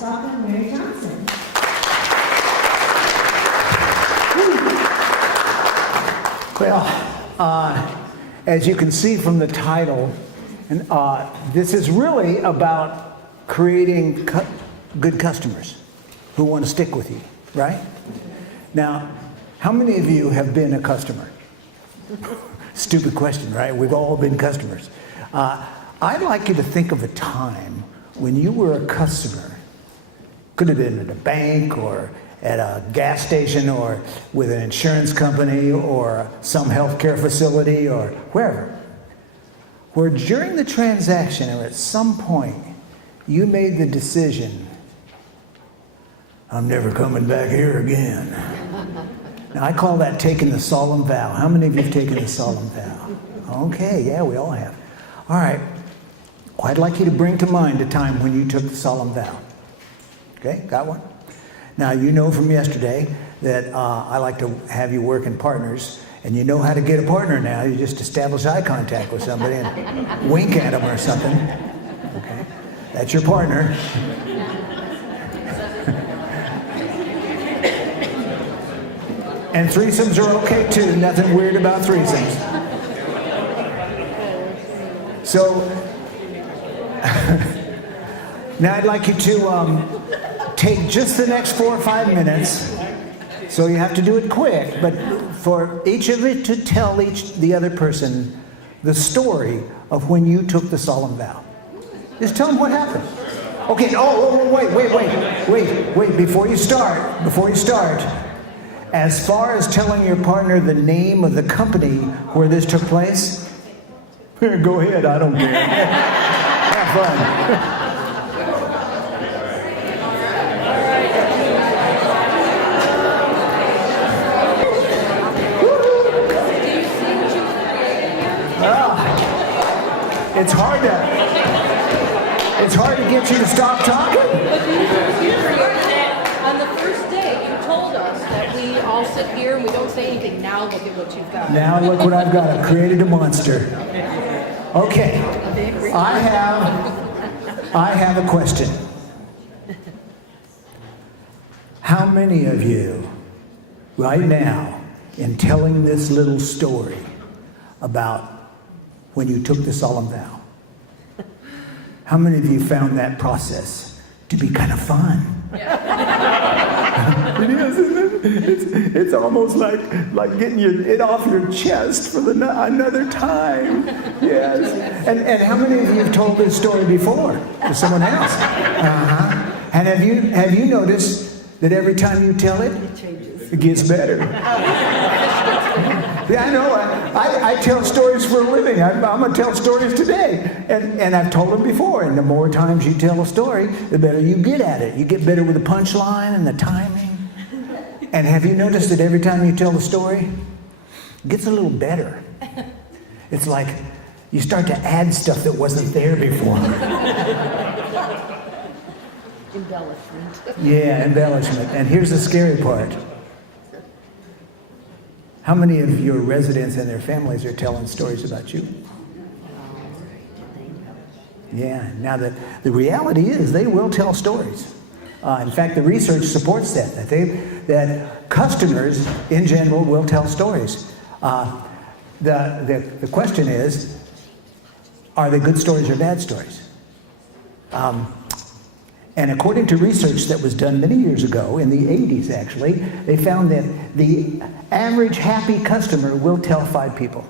Let's welcome Mary Johnson. Well, as you can see from the title, and this is really about creating good customers who want to stick with you, right? Now, how many of you have been a customer? Stupid question, right? We've all been customers. I'd like you to think of a time when you were a customer. Could have been at a bank or at a gas station or with an insurance company or some healthcare facility or wherever, where during the transaction or at some point you made the decision, I'm never coming back here again. Now I call that taking the solemn vow. How many of you have taken the solemn vow? Okay, yeah, we all have. All right, well, I'd like you to bring to mind a time when you took the solemn vow. Okay, got one? Now, you know from yesterday that I like to have you work in partners, and you know how to get a partner now. You just establish eye contact with somebody and wink at them or something. Okay, that's your partner. And threesomes are okay too, nothing weird about threesomes. So, now I'd like you to take just the next 4 or 5 minutes, so you have to do it quick, but for each of you to tell the other person the story of when you took the solemn vow. Just tell them what happened. Okay, wait, before you start, as far as telling your partner the name of the company where this took place, go ahead, I don't care. Have fun. It's hard to get you to stop talking. But on the first day, you told us that we all sit here and we don't say anything. Now look at what you've got. Now look what I've got. I've created a monster. Okay. I have a question. How many of you, right now, in telling this little story about when you took the solemn vow, how many of you found that process to be kind of fun? It is, isn't it? It's almost like getting it off your chest for another time. Yes. And how many of you have told this story before to someone else? Uh-huh. And have you noticed that every time you tell it, it gets better? Yeah, I know. I tell stories for a living. I'm going to tell stories today. And I've told them before. And the more times you tell a story, the better you get at it. You get better with the punchline and the timing. And have you noticed that every time you tell the story, it gets a little better? It's like you start to add stuff that wasn't there before. Embellishment. Yeah, embellishment. And here's the scary part. How many of your residents and their families are telling stories about you? Yeah, now the reality is they will tell stories. In fact, the research supports that customers in general will tell stories. The question is, are they good stories or bad stories? And according to research that was done many years ago, in the 80s actually, they found that the average happy customer will tell 5 people.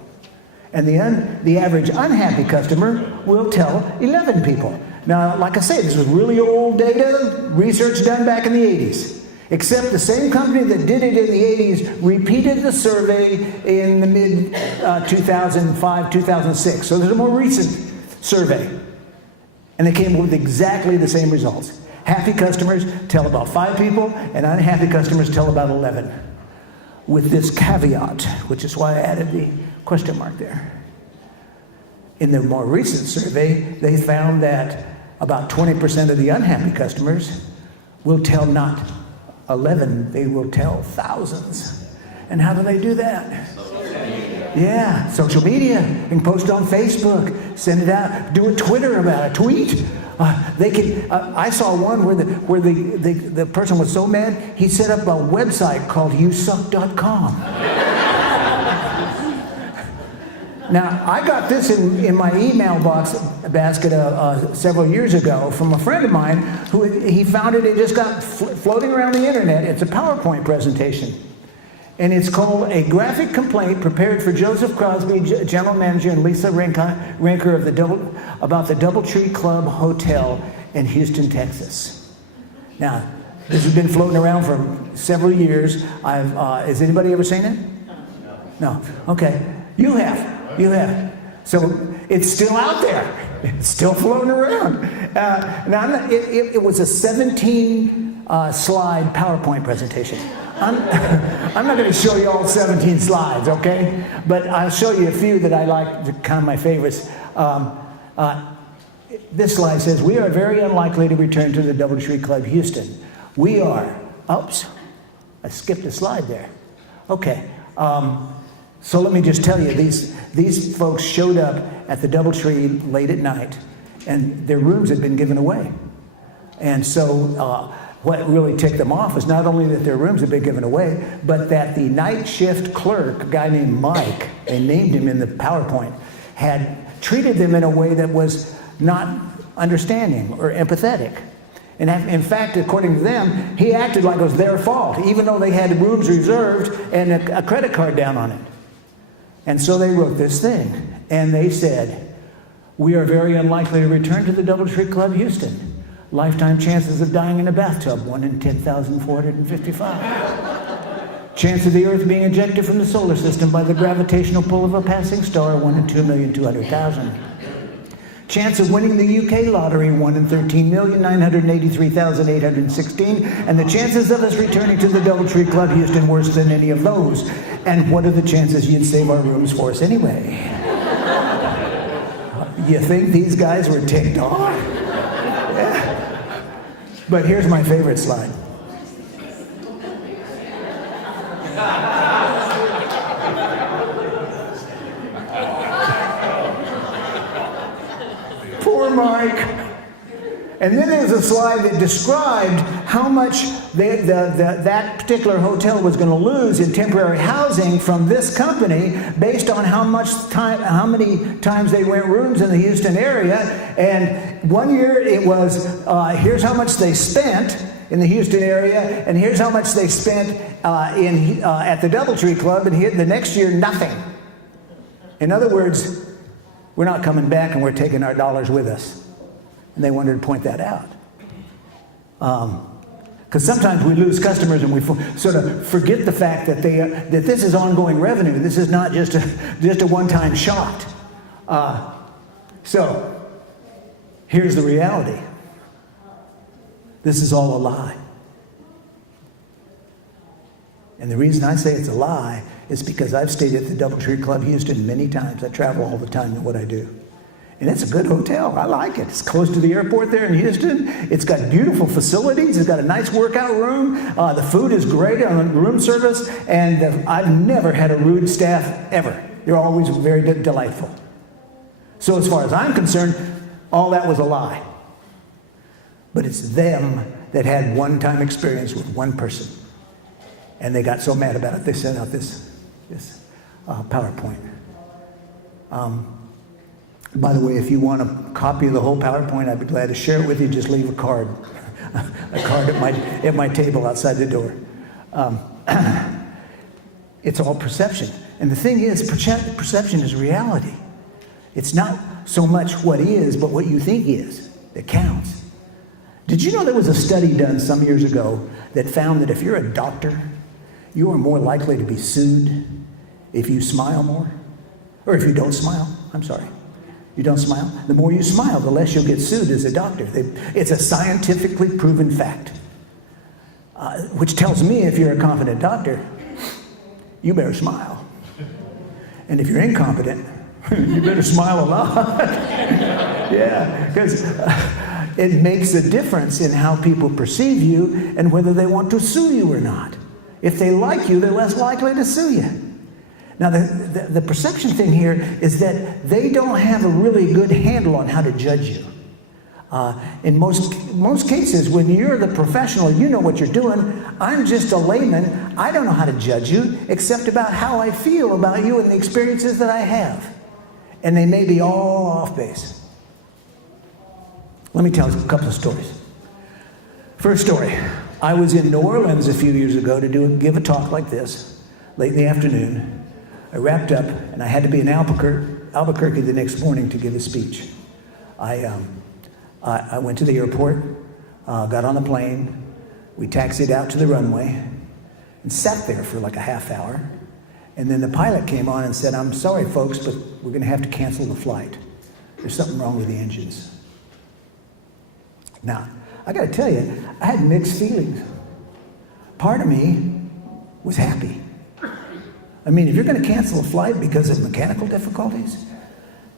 And the average unhappy customer will tell 11 people. Now, like I say, this was really old data, research done back in the 80s. Except the same company that did it in the 80s repeated the survey in the mid 2005, 2006. So there's a more recent survey. And they came up with exactly the same results. Happy customers tell about 5 people, and unhappy customers tell about 11. With this caveat, which is why I added the question mark there. In the more recent survey, they found that about 20% of the unhappy customers will tell not 11, they will tell thousands. And how do they do that? Yeah, social media. You can post on Facebook, send it out, do a Twitter about it, tweet. I saw one where the person was so mad, he set up a website called yousuck.com. Now, I got this in my email basket several years ago from a friend of mine who he found it just got floating around the internet. It's a PowerPoint presentation. And it's called A Graphic Complaint Prepared for Joseph Crosby, General Manager, and Lisa Rinker about the Doubletree Club Hotel in Houston, Texas. Now, this has been floating around for several years. Has anybody ever seen it? No. Okay. You have. So it's still out there. It's still floating around. Now, it was a 17-slide PowerPoint presentation. I'm not going to show you all 17 slides, okay? But I'll show you a few that I like, kind of my favorites. This slide says, we are very unlikely to return to the Doubletree Club Houston. We are, oops, I skipped a slide there. Okay, so let me just tell you, these folks showed up at the Doubletree late at night, and their rooms had been given away. And so what really ticked them off was not only that their rooms had been given away, but that the night shift clerk, a guy named Mike, they named him in the PowerPoint, had treated them in a way that was not understanding or empathetic. And in fact, according to them, he acted like it was their fault, even though they had rooms reserved and a credit card down on it. And so they wrote this thing, and they said, we are very unlikely to return to the Doubletree Club Houston. Lifetime chances of dying in a bathtub, 1 in 10,455. Chance of the Earth being ejected from the solar system by the gravitational pull of a passing star, 1 in 2,200,000. Chance of winning the UK lottery, 1 in 13,983,816. And the chances of us returning to the Doubletree Club Houston worse than any of those. And what are the chances you'd save our rooms for us anyway? You think these guys were ticked off? Yeah. But here's my favorite slide. Poor Mike. And then there's a slide that described how much that particular hotel was going to lose in temporary housing from this company based on how many times they rent rooms in the Houston area. And one year it was, here's how much they spent in the Houston area, and here's how much they spent at the Doubletree Club, and the next year, nothing. In other words, we're not coming back and we're taking our dollars with us. And they wanted to point that out. Because sometimes we lose customers and we sort of forget the fact that that this is ongoing revenue. This is not just a one-time shot. So here's the reality. This is all a lie. And the reason I say it's a lie is because I've stayed at the Doubletree Club Houston many times. I travel all the time to what I do. And it's a good hotel. I like it. It's close to the airport there in Houston. It's got beautiful facilities. It's got a nice workout room. The food is great on room service. And I've never had a rude staff ever. They're always very delightful. So as far as I'm concerned, all that was a lie. But it's them that had one-time experience with one person. And they got so mad about it, they sent out this PowerPoint. By the way, if you want a copy of the whole PowerPoint, I'd be glad to share it with you. Just leave a card. A card at my table outside the door. It's all perception. And the thing is, perception is reality. It's not so much what is, but what you think is that counts. Did you know there was a study done some years ago that found that if you're a doctor, you are more likely to be sued if you smile more? Or if you don't smile, I'm sorry. You don't smile? The more you smile, the less you'll get sued as a doctor. It's a scientifically proven fact. Which tells me if you're a confident doctor, you better smile. And if you're incompetent, you better smile a lot. Yeah, because it makes a difference in how people perceive you and whether they want to sue you or not. If they like you, they're less likely to sue you. Now, the perception thing here is that they don't have a really good handle on how to judge you. In most cases, when you're the professional, you know what you're doing. I'm just a layman. I don't know how to judge you, except about how I feel about you and the experiences that I have. And they may be all off base. Let me tell you a couple of stories. First story. I was in New Orleans a few years ago to give a talk like this, late in the afternoon. I wrapped up, and I had to be in Albuquerque the next morning to give a speech. I went to the airport, got on the plane, we taxied out to the runway, and sat there for like a half hour. And then the pilot came on and said, "I'm sorry, folks, but we're going to have to cancel the flight. There's something wrong with the engines." Now, I got to tell you, I had mixed feelings. Part of me was happy. I mean, if you're going to cancel a flight because of mechanical difficulties,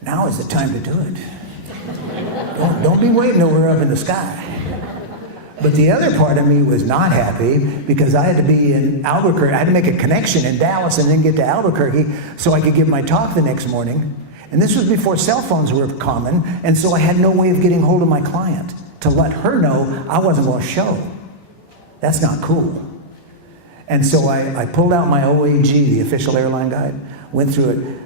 now is the time to do it. Don't be waiting till we're up in the sky. But the other part of me was not happy because I had to be in Albuquerque. I had to make a connection in Dallas and then get to Albuquerque so I could give my talk the next morning. And this was before cell phones were common, and so I had no way of getting hold of my client to let her know I wasn't going to show. That's not cool. And so I pulled out my OAG, the official airline guide, went through it,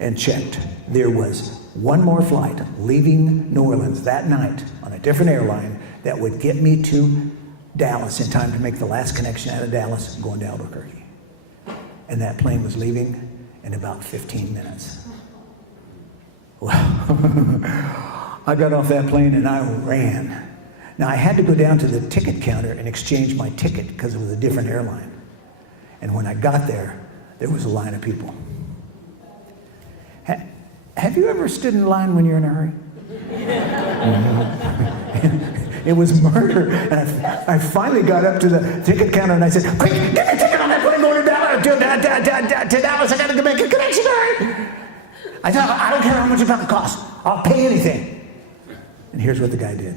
and checked. There was one more flight leaving New Orleans that night on a different airline that would get me to Dallas in time to make the last connection out of Dallas going to Albuquerque. And that plane was leaving in about 15 minutes. Well, I got off that plane and I ran. Now I had to go down to the ticket counter and exchange my ticket because it was a different airline. And when I got there was a line of people. Have you ever stood in line when you're in a hurry? It was murder. And I finally got up to the ticket counter and I said, "Quick, get the ticket on that plane going to Dallas. I got to make a connection." I said, "I don't care how much it's going to cost. I'll pay anything." And here's what the guy did.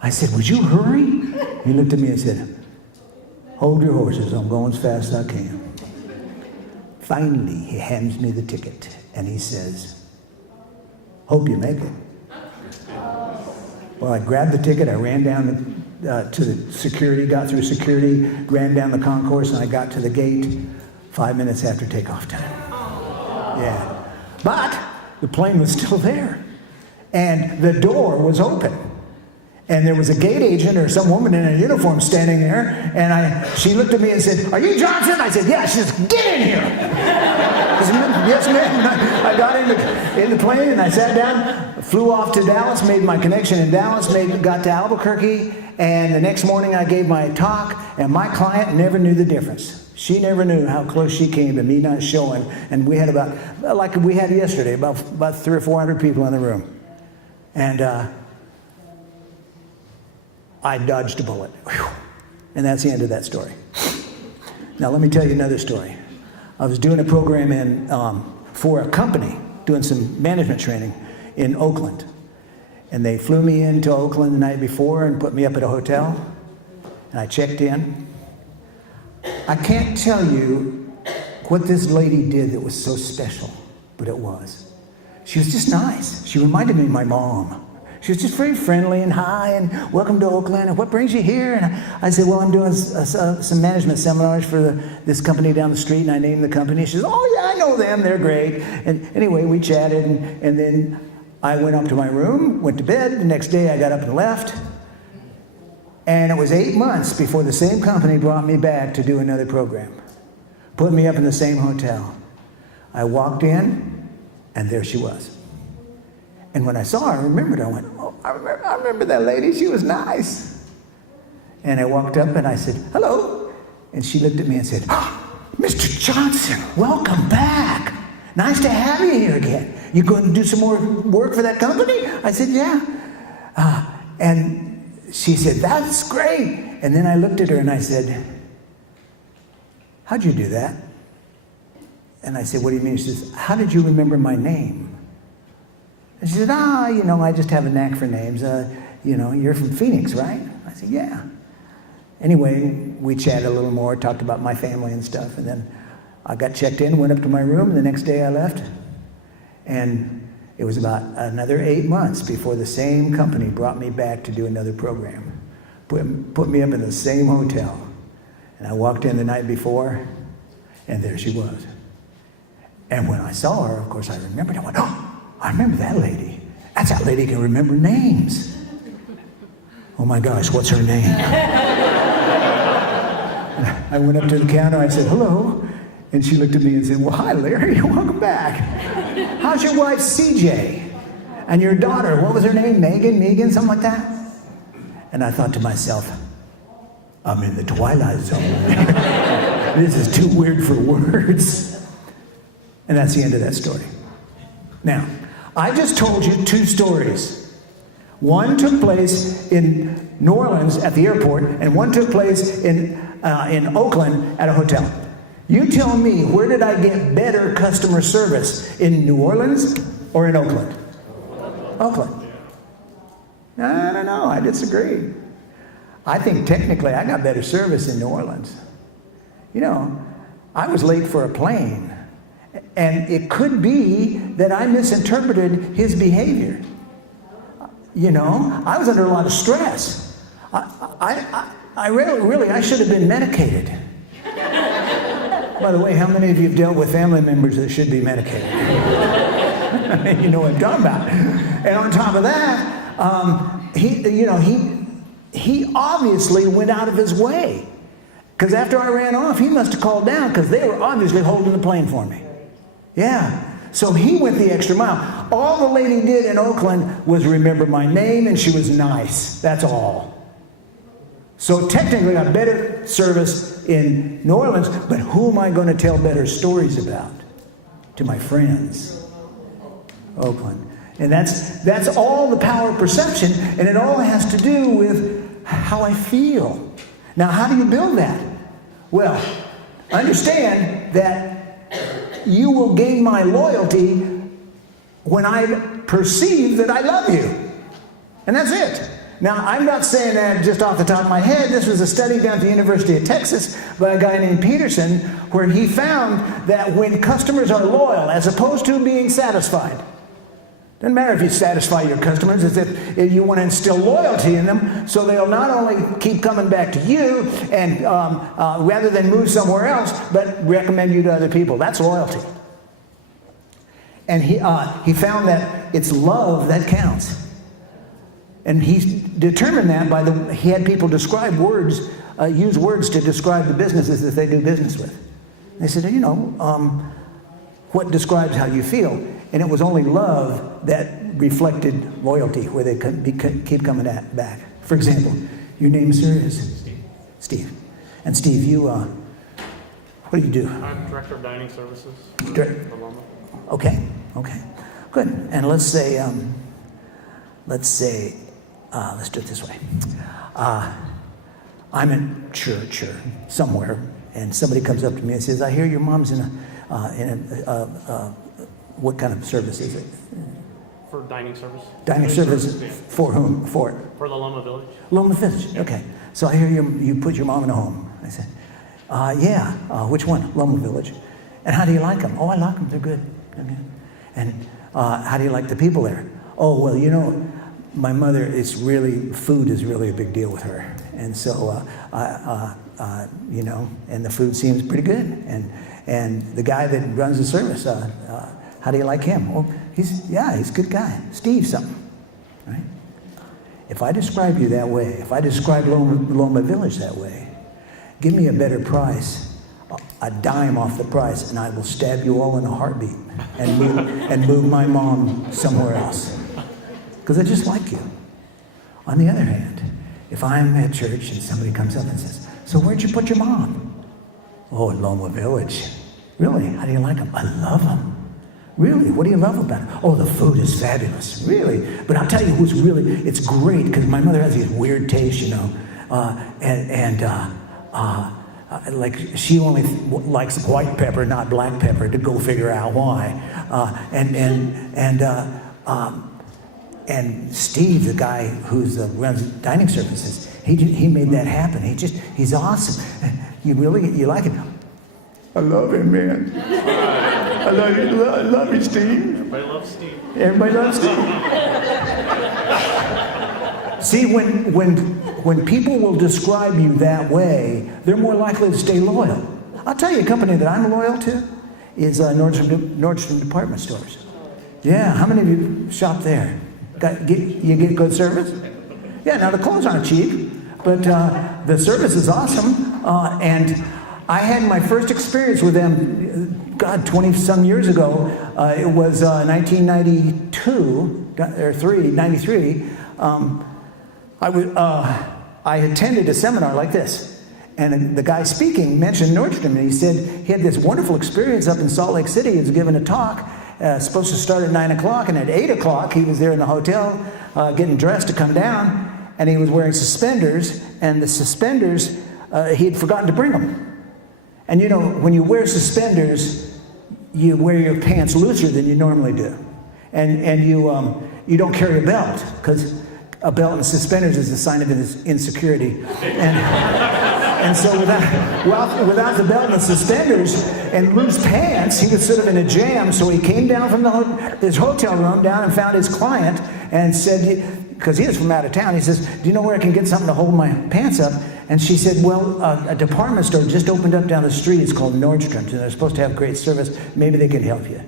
I said, "Would you hurry?" He looked at me and said, "Hold your horses. I'm going as fast as I can." Finally, he hands me the ticket and he says, "Hope you make it." Well, I grabbed the ticket. I ran down to the security, got through security, ran down the concourse, and I got to the gate 5 minutes after takeoff time. Yeah. But the plane was still there. And the door was open. And there was a gate agent or some woman in a uniform standing there. And she looked at me and said, "Are you Johnson?" I said, "Yeah." She said, "Get in here." I said, "Yes, ma'am." I got in the plane and I sat down, flew off to Dallas, made my connection in Dallas, got to Albuquerque. And the next morning I gave my talk, and my client never knew the difference. She never knew how close she came to me not showing. And we had like we had yesterday, about 300 or 400 people in the room. And I dodged a bullet. Whew. And that's the end of that story. Now let me tell you another story. I was doing a program for a company, doing some management training in Oakland. And they flew me into Oakland the night before and put me up at a hotel. And I checked in. I can't tell you what this lady did that was so special, but it was. She was just nice. She reminded me of my mom. She was just very friendly and hi and "Welcome to Oakland, and what brings you here?" And I said, "Well, I'm doing some management seminars for this company down the street," and I named the company. She says, "Oh yeah, I know them, they're great." And anyway, we chatted, and then I went up to my room, went to bed. The next day I got up and left. And it was 8 months before the same company brought me back to do another program. Put me up in the same hotel. I walked in, and there she was. And when I saw her, I remembered. I went, "Oh, I remember that lady. She was nice." And I walked up and I said, "Hello." And she looked at me and said, "Oh, Mr. Johnson, welcome back. Nice to have you here again. You going to do some more work for that company?" I said, "Yeah." And she said, "That's great." And then I looked at her and I said, "How'd you do that?" And I said, "What do you mean?" She says, "How did you remember my name?" And she said, I just have a knack for names. You're from Phoenix, right? I said, yeah. Anyway, we chatted a little more, talked about my family and stuff, and then I got checked in, went up to my room, and the next day I left. And it was about another 8 months before the same company brought me back to do another program. Put me up in the same hotel. And I walked in the night before, and there she was. And when I saw her, of course, I remembered. I went, oh, I remember that lady. That's that lady who can remember names. Oh my gosh, what's her name? I went up to the counter, I said, hello. And she looked at me and said, well, hi, Larry, welcome back. How's your wife, CJ? And your daughter, what was her name? Megan, something like that? And I thought to myself, I'm in the twilight zone. This is too weird for words. And that's the end of that story. Now, I just told you 2 stories. One took place in New Orleans at the airport, and one took place in Oakland at a hotel. You tell me, where did I get better customer service? In New Orleans or in Oakland? Oakland. I don't know. I disagree. I think technically I got better service in New Orleans. I was late for a plane, and it could be that I misinterpreted his behavior. I was under a lot of stress. I really should have been medicated. By the way, how many of you have dealt with family members that should be medicated? You know what I'm talking about. And on top of that, he obviously went out of his way. Because after I ran off, he must have called down because they were obviously holding the plane for me. Yeah. So he went the extra mile. All the lady did in Oakland was remember my name, and she was nice. That's all. So technically I got better service in New Orleans, but who am I going to tell better stories about? To my friends. Oakland. And that's all the power of perception, and it all has to do with how I feel. Now, how do you build that? Well, understand that you will gain my loyalty when I perceive that I love you. And that's it. Now, I'm not saying that just off the top of my head. This was a study done at the University of Texas by a guy named Peterson, where he found that when customers are loyal, as opposed to being satisfied, doesn't matter if you satisfy your customers, it's if you want to instill loyalty in them, so they'll not only keep coming back to you and rather than move somewhere else, but recommend you to other people. That's loyalty. And he found that it's love that counts. And he determined that he had people describe words, use words to describe the businesses that they do business with. They said, what describes how you feel? And it was only love that reflected loyalty, where they could keep coming back. For example, your name, sir, is? Steve. And Steve, you, what do you do? I'm Director of Dining Services. Okay, good. And let's do it this way. I'm in church or somewhere, and somebody comes up to me and says, I hear your mom's in a what kind of service is it? For dining service. Dining service for whom? For the Loma Village. Loma Village, okay. So I hear you put your mom in a home. I said, yeah, which one? Loma Village. And how do you like them? Oh, I like them, they're good. And how do you like the people there? Oh, well, my mother food is really a big deal with her. And so, and the food seems pretty good. And the guy that runs the service, how do you like him? Oh, he's a good guy. Steve something, right? If I describe you that way, if I describe Loma Village that way, give me a better price, a dime off the price, and I will stab you all in a heartbeat and move my mom somewhere else. Because I just like you. On the other hand, if I'm at church and somebody comes up and says, so where'd you put your mom? Oh, at Loma Village. Really? How do you like them? I love them. Really? What do you love about it? Oh, the food is fabulous. Really? But I'll tell you it's great, because my mother has these weird tastes, like she only likes white pepper, not black pepper, to go figure out why. And Steve, the guy who's runs dining services, he made that happen. He's awesome. You like him? I love him, man. I love you, Steve. Everybody loves Steve. Everybody loves Steve. See, when people will describe you that way, they're more likely to stay loyal. I'll tell you a company that I'm loyal to is Nordstrom department stores. Yeah, how many of you shop there? You get good service? Yeah, now the clothes aren't cheap, but the service is awesome. And I had my first experience with them, 20-some years ago. It was 1992 or 93. I attended a seminar like this. And the guy speaking mentioned Nordstrom, and he said he had this wonderful experience up in Salt Lake City. He was given a talk, supposed to start at 9 o'clock, and at 8 o'clock he was there in the hotel getting dressed to come down, and he was wearing suspenders, and the suspenders, he had forgotten to bring them. And you know, when you wear suspenders, you wear your pants looser than you normally do. And you don't carry a belt, because a belt and suspenders is a sign of insecurity. And so without the belt and the suspenders and loose pants, he was sort of in a jam. So he came down from his hotel room down and found his client and said, because he was from out of town, he says, do you know where I can get something to hold my pants up? And she said, well, a department store just opened up down the street. It's called Nordstrom's, and they're supposed to have great service. Maybe they can help you.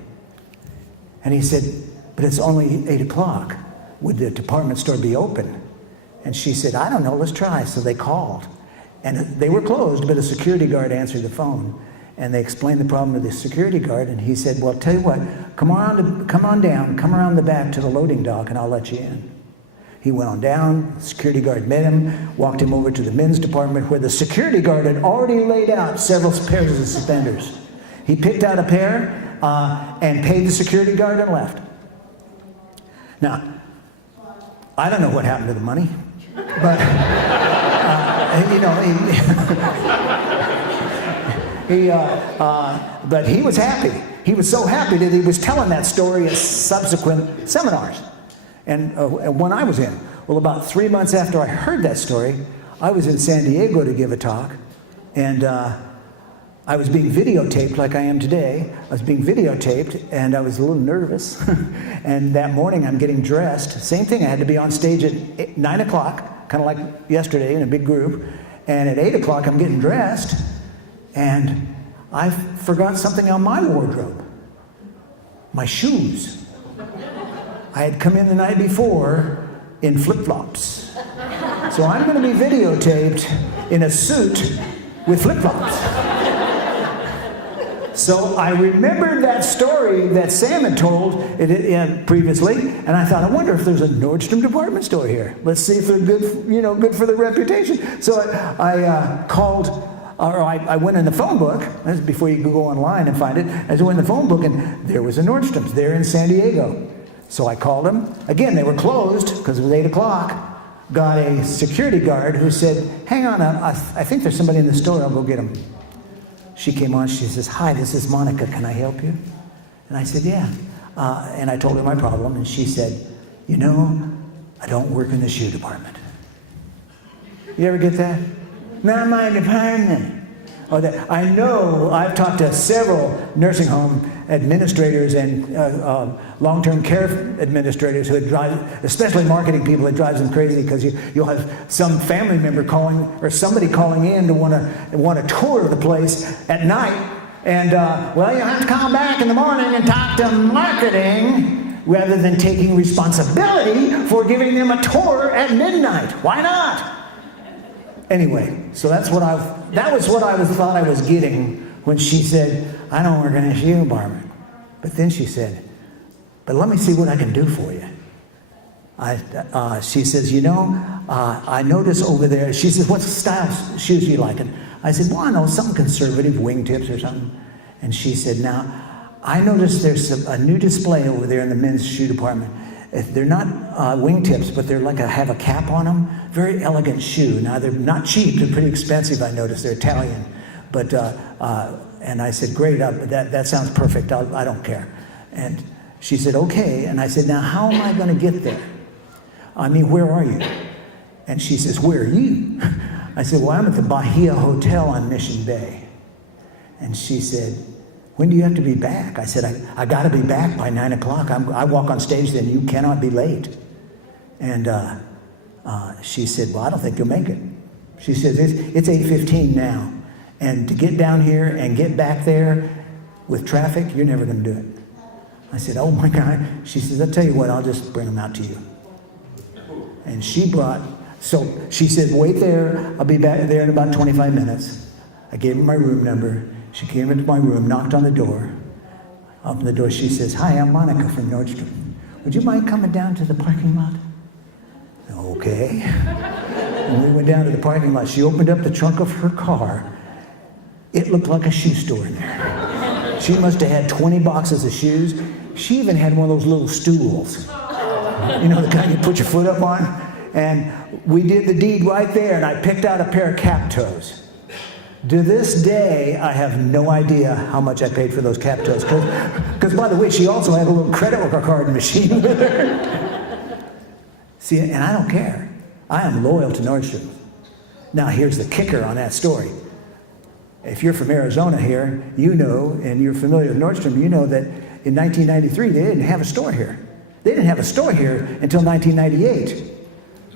And he said, but it's only 8 o'clock. Would the department store be open? And she said, I don't know, let's try. So they called. And they were closed, but a security guard answered the phone. And they explained the problem to the security guard, and he said, well, tell you what, come on down, come around the back to the loading dock, and I'll let you in. He went on down, the security guard met him, walked him over to the men's department, where the security guard had already laid out several pairs of suspenders. He picked out a pair and paid the security guard and left. Now, I don't know what happened to the money, but but he was happy. He was so happy that he was telling that story at subsequent seminars. And when I was in, well, about 3 months after I heard that story, I was in San Diego to give a talk, and I was being videotaped like I am today. I was being videotaped, and I was a little nervous. And that morning, I'm getting dressed. Same thing, I had to be on stage at 9 o'clock, kind of like yesterday in a big group. And at 8 o'clock, I'm getting dressed, and I forgot something on my wardrobe. My shoes. I had come in the night before in flip-flops. So I'm going to be videotaped in a suit with flip-flops. So I remembered that story that Sam had told previously, and I thought, I wonder if there's a Nordstrom department store here. Let's see if they're good for the reputation. So I called, or I went in the phone book. This is before you could go online and find it. I went in the phone book, and there was a Nordstrom's there in San Diego. So I called them. Again, they were closed because it was 8 o'clock. Got a security guard who said, hang on, I think there's somebody in the store. I'll go get him. She came on, she says, hi, this is Monica, can I help you? And I said, yeah. And I told her my problem, and she said, you know, I don't work in the shoe department. You ever get that? Not my department. Oh, I know, I've talked to several nursing home administrators and long-term care administrators who drive, especially marketing people, it drives them crazy because you'll have some family member calling or somebody calling in to want a tour of the place at night, and well, you have to call back in the morning and talk to marketing rather than taking responsibility for giving them a tour at midnight. Why not? Anyway, so that was what I thought I was getting when she said, I don't work in a shoe department. But then she said, but let me see what I can do for you. She says, you know, I notice over there, she says, what style shoes do you like? And I said, well, I know, something conservative, wingtips or something. And she said, now, I noticed there's a new display over there in the men's shoe department. They're not wingtips, but they're have a cap on them. Very elegant shoe. Now, they're not cheap. They're pretty expensive, I noticed. They're Italian. But, and I said, great, that sounds perfect. I don't care. And she said, okay. And I said, now, how am I going to get there? I mean, where are you? And she says, where are you? I said, well, I'm at the Bahia Hotel on Mission Bay. And she said, when do you have to be back? I said, I got to be back by 9 o'clock. I walk on stage then. You cannot be late. And she said, well, I don't think you'll make it. She says, it's 8:15 now. And to get down here and get back there with traffic, you're never going to do it. I said, oh my God. She says, I'll tell you what, I'll just bring them out to you. And she said, wait there. I'll be back there in about 25 minutes. I gave her my room number. She came into my room, knocked on the door. Opened the door. She says, hi, I'm Monica from Nordstrom. Would you mind coming down to the parking lot? Okay. And we went down to the parking lot. She opened up the trunk of her car. It looked like a shoe store in there. She must have had 20 boxes of shoes. She even had one of those little stools. You know, the kind you put your foot up on? And we did the deed right there, and I picked out a pair of cap toes. To this day, I have no idea how much I paid for those cap toes. Because, by the way, she also had a little credit card machine with her. See, and I don't care. I am loyal to Nordstrom. Now, here's the kicker on that story. If you're from Arizona here, you know, and you're familiar with Nordstrom, you know that in 1993, they didn't have a store here. They didn't have a store here until 1998.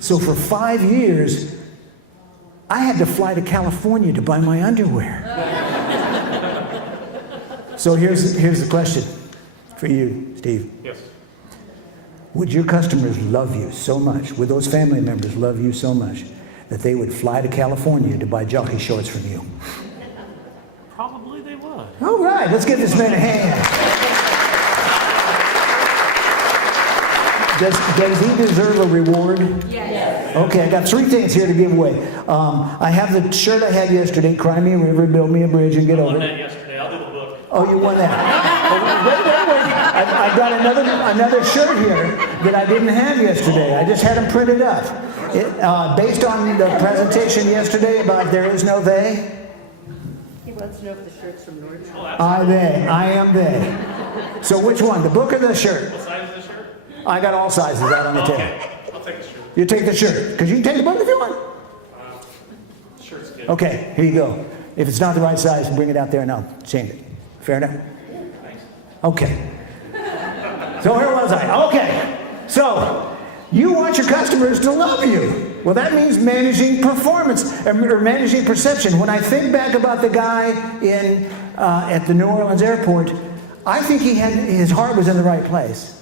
So for 5 years, I had to fly to California to buy my underwear. So here's the question for you, Steve. Yes. Would your customers love you so much, would those family members love you so much, that they would fly to California to buy jockey shorts from you? Probably they would. All right, let's give this man a hand. Does he deserve a reward? Yes. Okay, I got 3 things here to give away. I have the shirt I had yesterday, Cry Me a River, Build Me a Bridge, and Get I Over won It. that yesterday. I'll do the book. Oh, you won that. Wait. I got another shirt here that I didn't have yesterday. I just had them printed up. Based on the presentation yesterday about There Is No They, He wants to know if the shirt's from Nordstrom. I am they. So which one, the book or the shirt? What size is the shirt? I got all sizes out on the table. Okay. I'll take the shirt. You take the shirt, because you can take the book if you want. Shirt's good. Okay, here you go. If it's not the right size, bring it out there and I'll change it. Fair enough? Thanks. Okay. So where was I? Okay. So you want your customers to love you. Well, that means managing performance or managing perception. When I think back about the guy at the New Orleans airport, I think his heart was in the right place.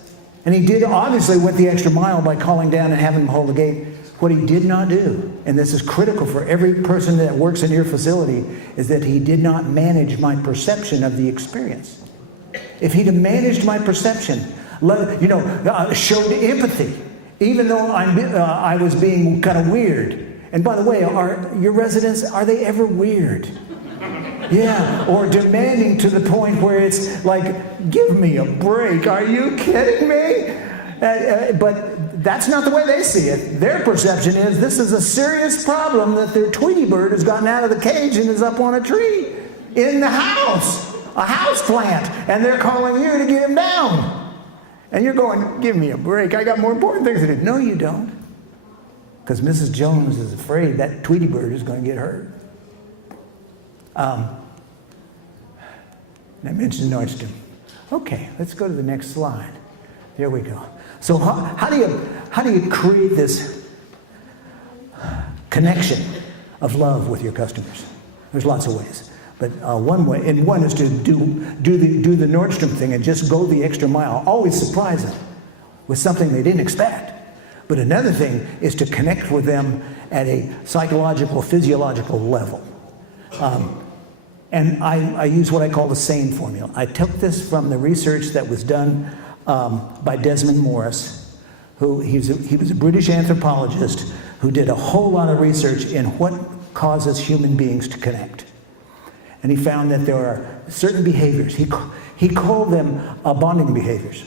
And he did, obviously went the extra mile by calling down and having him hold the gate. What he did not do, and this is critical for every person that works in your facility, is that he did not manage my perception of the experience. If he'd have managed my perception, showed empathy, even though I was being kind of weird. And by the way, are your residents, are they ever weird? Yeah, or demanding to the point where it's like, give me a break. Are you kidding me? But that's not the way they see it. Their perception is this is a serious problem that their Tweety bird has gotten out of the cage and is up on a tree in the house, a house plant, and they're calling you to get him down. And you're going, give me a break. I got more important things to do. No, you don't. Because Mrs. Jones is afraid that Tweety bird is going to get hurt. I mentioned Nordstrom. Okay, let's go to the next slide. There we go. So how do you create this connection of love with your customers? There's lots of ways, but one way, and one is to do the Nordstrom thing and just go the extra mile. Always surprise them with something they didn't expect. But another thing is to connect with them at a psychological, physiological level. And I use what I call the SANE formula. I took this from the research that was done by Desmond Morris, he was a British anthropologist who did a whole lot of research in what causes human beings to connect. And he found that there are certain behaviors, he called them bonding behaviors,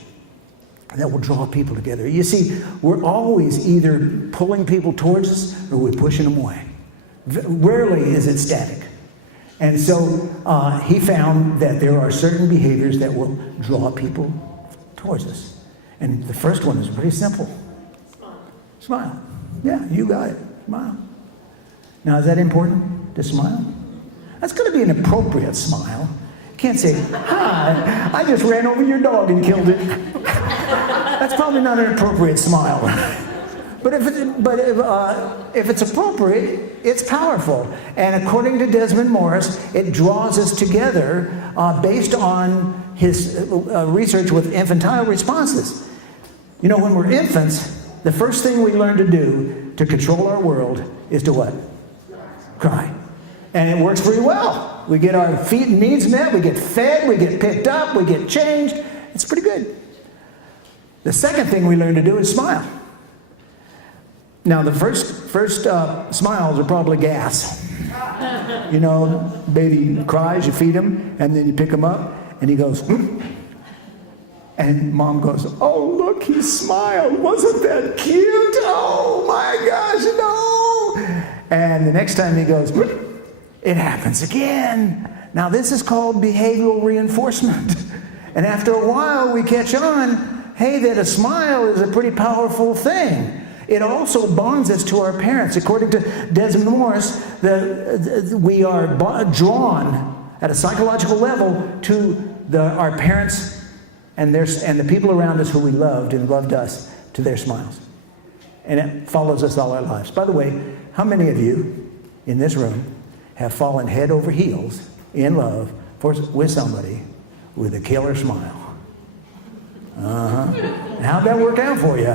that will draw people together. You see, we're always either pulling people towards us or we're pushing them away. Rarely is it static. And so he found that there are certain behaviors that will draw people towards us. And the first one is pretty simple. Smile. Yeah, you got it. Smile. Now, is that important to smile? That's going to be an appropriate smile. You can't say, hi, I just ran over your dog and killed it. That's probably not an appropriate smile. But if it's appropriate, it's powerful. And according to Desmond Morris, it draws us together based on his research with infantile responses. You know, when we're infants, the first thing we learn to do to control our world is to what? Cry. And it works pretty well. We get our feet and needs met, we get fed, we get picked up, we get changed. It's pretty good. The second thing we learn to do is smile. Now, the first smiles are probably gas. You know, baby cries, you feed him, and then you pick him up, and he goes, hmm. And mom goes, oh, look, he smiled. Wasn't that cute? Oh, my gosh, no. And the next time he goes, hmm, it happens again. Now, this is called behavioral reinforcement. And after a while, we catch on, hey, that a smile is a pretty powerful thing. It also bonds us to our parents. According to Desmond Morris, we are drawn at a psychological level to our parents and the people around us who we loved and loved us, to their smiles. And it follows us all our lives. By the way, how many of you in this room have fallen head over heels in love with somebody with a killer smile? How'd that work out for you?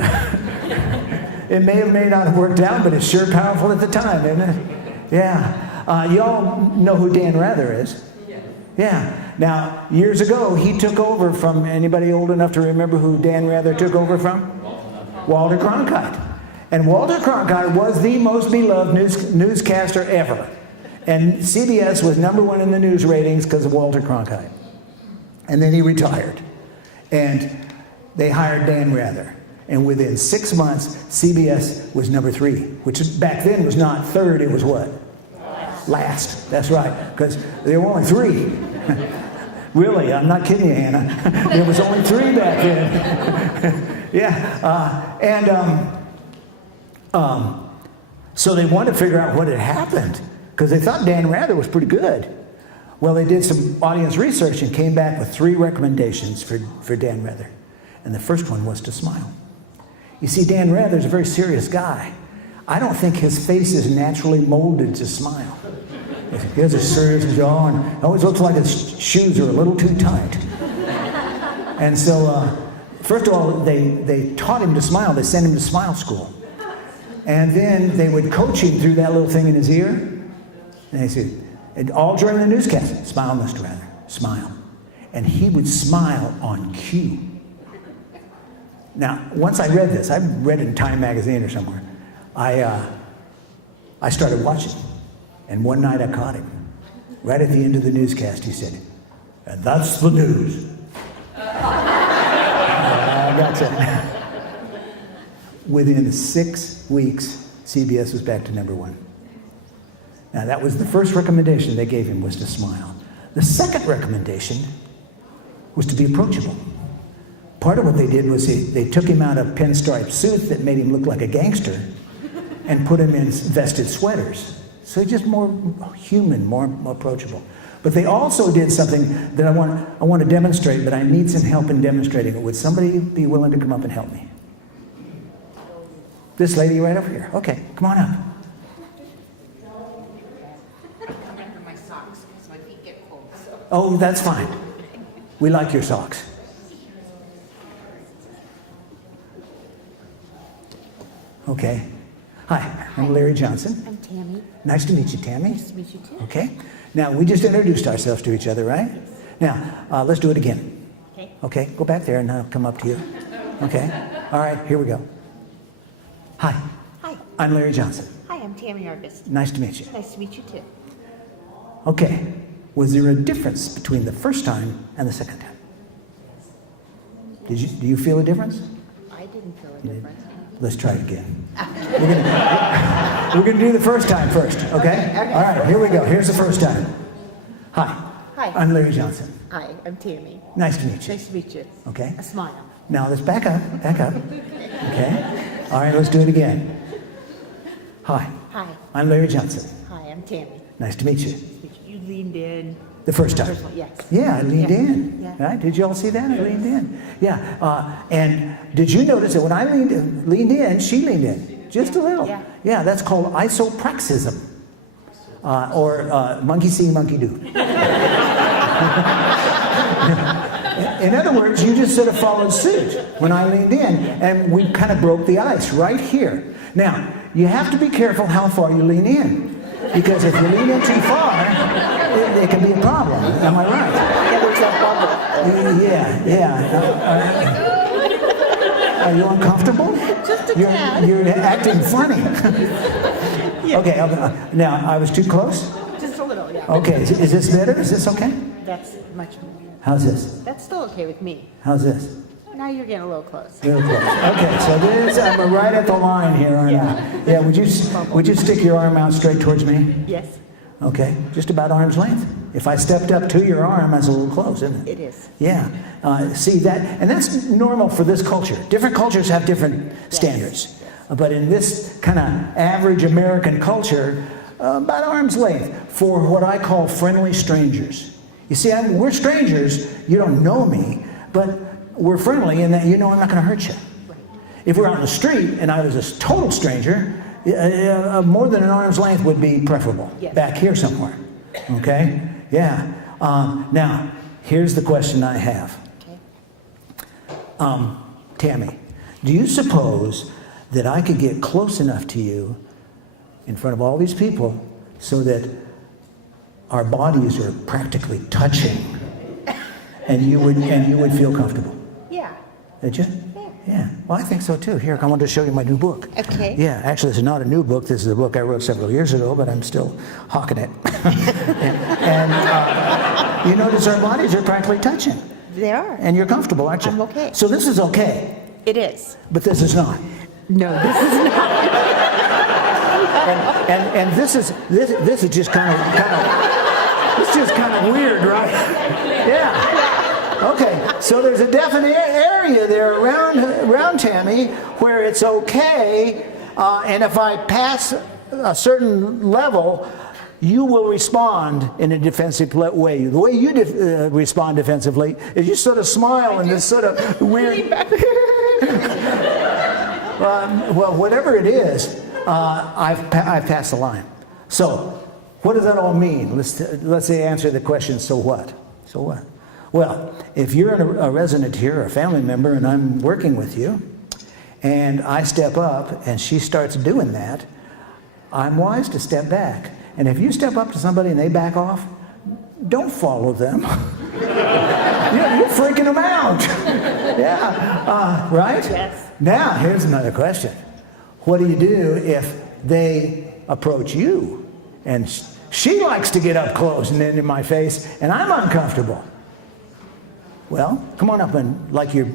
It may or may not have worked out, but it's sure powerful at the time, isn't it? Yeah. You all know who Dan Rather is? Yeah. Now, years ago, he took over from, anybody old enough to remember who Dan Rather took over from? Walter Cronkite. And Walter Cronkite was the most beloved newscaster ever. And CBS was #1 in the news ratings because of Walter Cronkite. And then he retired. And they hired Dan Rather. And within 6 months, CBS was #3, which back then was not third, it was what? Last. That's right, because there were only 3. Really, I'm not kidding you, Hannah. There was only 3 back then. Yeah. So they wanted to figure out what had happened, because they thought Dan Rather was pretty good. Well, they did some audience research and came back with 3 recommendations for Dan Rather. And the first one was to smile. You see, Dan Rather's a very serious guy. I don't think his face is naturally molded to smile. He has a serious jaw and it always looks like his shoes are a little too tight. And so, first of all, they taught him to smile. They sent him to smile school. And then they would coach him through that little thing in his ear. And they said, and all during the newscast, smile, Mr. Rather, smile. And he would smile on cue. Now, once I read this, I read it in Time magazine or somewhere, I started watching. And one night I caught him. Right at the end of the newscast, he said, and that's the news. I gotcha. Within 6 weeks, CBS was back to #1. Now, that was the first recommendation they gave him, was to smile. The second recommendation was to be approachable. Part of what they did was they took him out of pinstripe suit that made him look like a gangster and put him in vested sweaters. So just more human, more approachable. But they also did something that I want to demonstrate, but I need some help in demonstrating it. Would somebody be willing to come up and help me? This lady right over here. Okay, come on up. I'm under my socks because my feet get cold. So. Oh, that's fine. We like your socks. Okay. Hi, I'm Larry Johnson. I'm Tammy. Nice to meet you, Tammy. Nice to meet you too. Okay. Now, we just introduced ourselves to each other, right? Now, let's do it again. Okay. Okay, go back there and I'll come up to you. Okay. All right, here we go. Hi. Hi. I'm Larry Johnson. Hi, I'm Tammy Argus. Nice to meet you. Nice to meet you too. Okay. Was there a difference between the first time and the second time? Do you feel a difference? I didn't feel a difference. Let's try it again. We're gonna do the first time first, okay? All right, here we go. Here's the first time. Hi. Hi. I'm Larry Johnson. Hi, I'm Tammy. Nice to meet you. Nice to meet you. Okay. A smile. Now let's back up. Okay. All right, let's do it again. Hi, Hi. I'm Larry Johnson. Hi, I'm Tammy. Nice to meet you. You leaned in. The first time. First one, yes. Yeah, I leaned Yeah. in. Yeah. Right? Did you all see that? I leaned in. Yeah. And did you notice that when I leaned in, she leaned in just a little? Yeah. Yeah, that's called isopraxism, or monkey see, monkey do. In other words, you just sort of followed suit when I leaned in, and we kind of broke the ice right here. Now, you have to be careful how far you lean in, because if you lean in too far, it can be a problem. Am I right? Yeah, there's that bubble. Yeah. Are you uncomfortable? Just a tad. You're acting funny. Okay, now, I was too close? Just a little, yeah. Okay, is this better? Is this okay? That's much more. How's this? That's still okay with me. How's this? Now you're getting a little close. Real close. Okay, so this, I'm right at the line here, aren't I? Yeah, would you stick your arm out straight towards me? Yes, Okay, just about arm's length. If I stepped up to your arm, that's a little close, isn't it? it is. Yeah. See that, and that's normal for this culture. Different cultures have different standards. But in this kind of average American culture, about arm's length for what I call friendly strangers. You see, we're strangers. You don't know me, but we're friendly in that you know I'm not going to hurt you. If we're out in the street and I was a total stranger, more than an arm's length would be preferable. Yes. Back here somewhere. Okay? Yeah. Now, here's the question I have. Okay. Tammy, do you suppose that I could get close enough to you in front of all these people so that our bodies are practically touching and you would feel comfortable? Yeah. Did you? Yeah. Well, I think so too. Here, I wanted to show you my new book. Okay. Yeah, actually, this is not a new book. This is a book I wrote several years ago, but I'm still hawking it. and you notice our bodies are practically touching. They are. And you're comfortable, aren't you? I'm okay. So this is okay, It is. but this is not. No, this is not. And this is just kind of it's just kind of weird, right? Yeah. Okay. So there's a definite area there around Tammy where it's okay, and if I pass a certain level, you will respond in a defensive way. The way you respond defensively is you sort of smile and this sort of weird. Well, whatever it is, I've passed the line. So, what does that all mean? Let's say answer the question. So what? So what? Well, if you're a resident here, or a family member, and I'm working with you, and I step up, and she starts doing that, I'm wise to step back. And if you step up to somebody and they back off, don't follow them. You're freaking them out. Yeah, right? Yes. Now, here's another question. What do you do if they approach you? And she likes to get up close and into my face, and I'm uncomfortable. Well, come on up and like you're,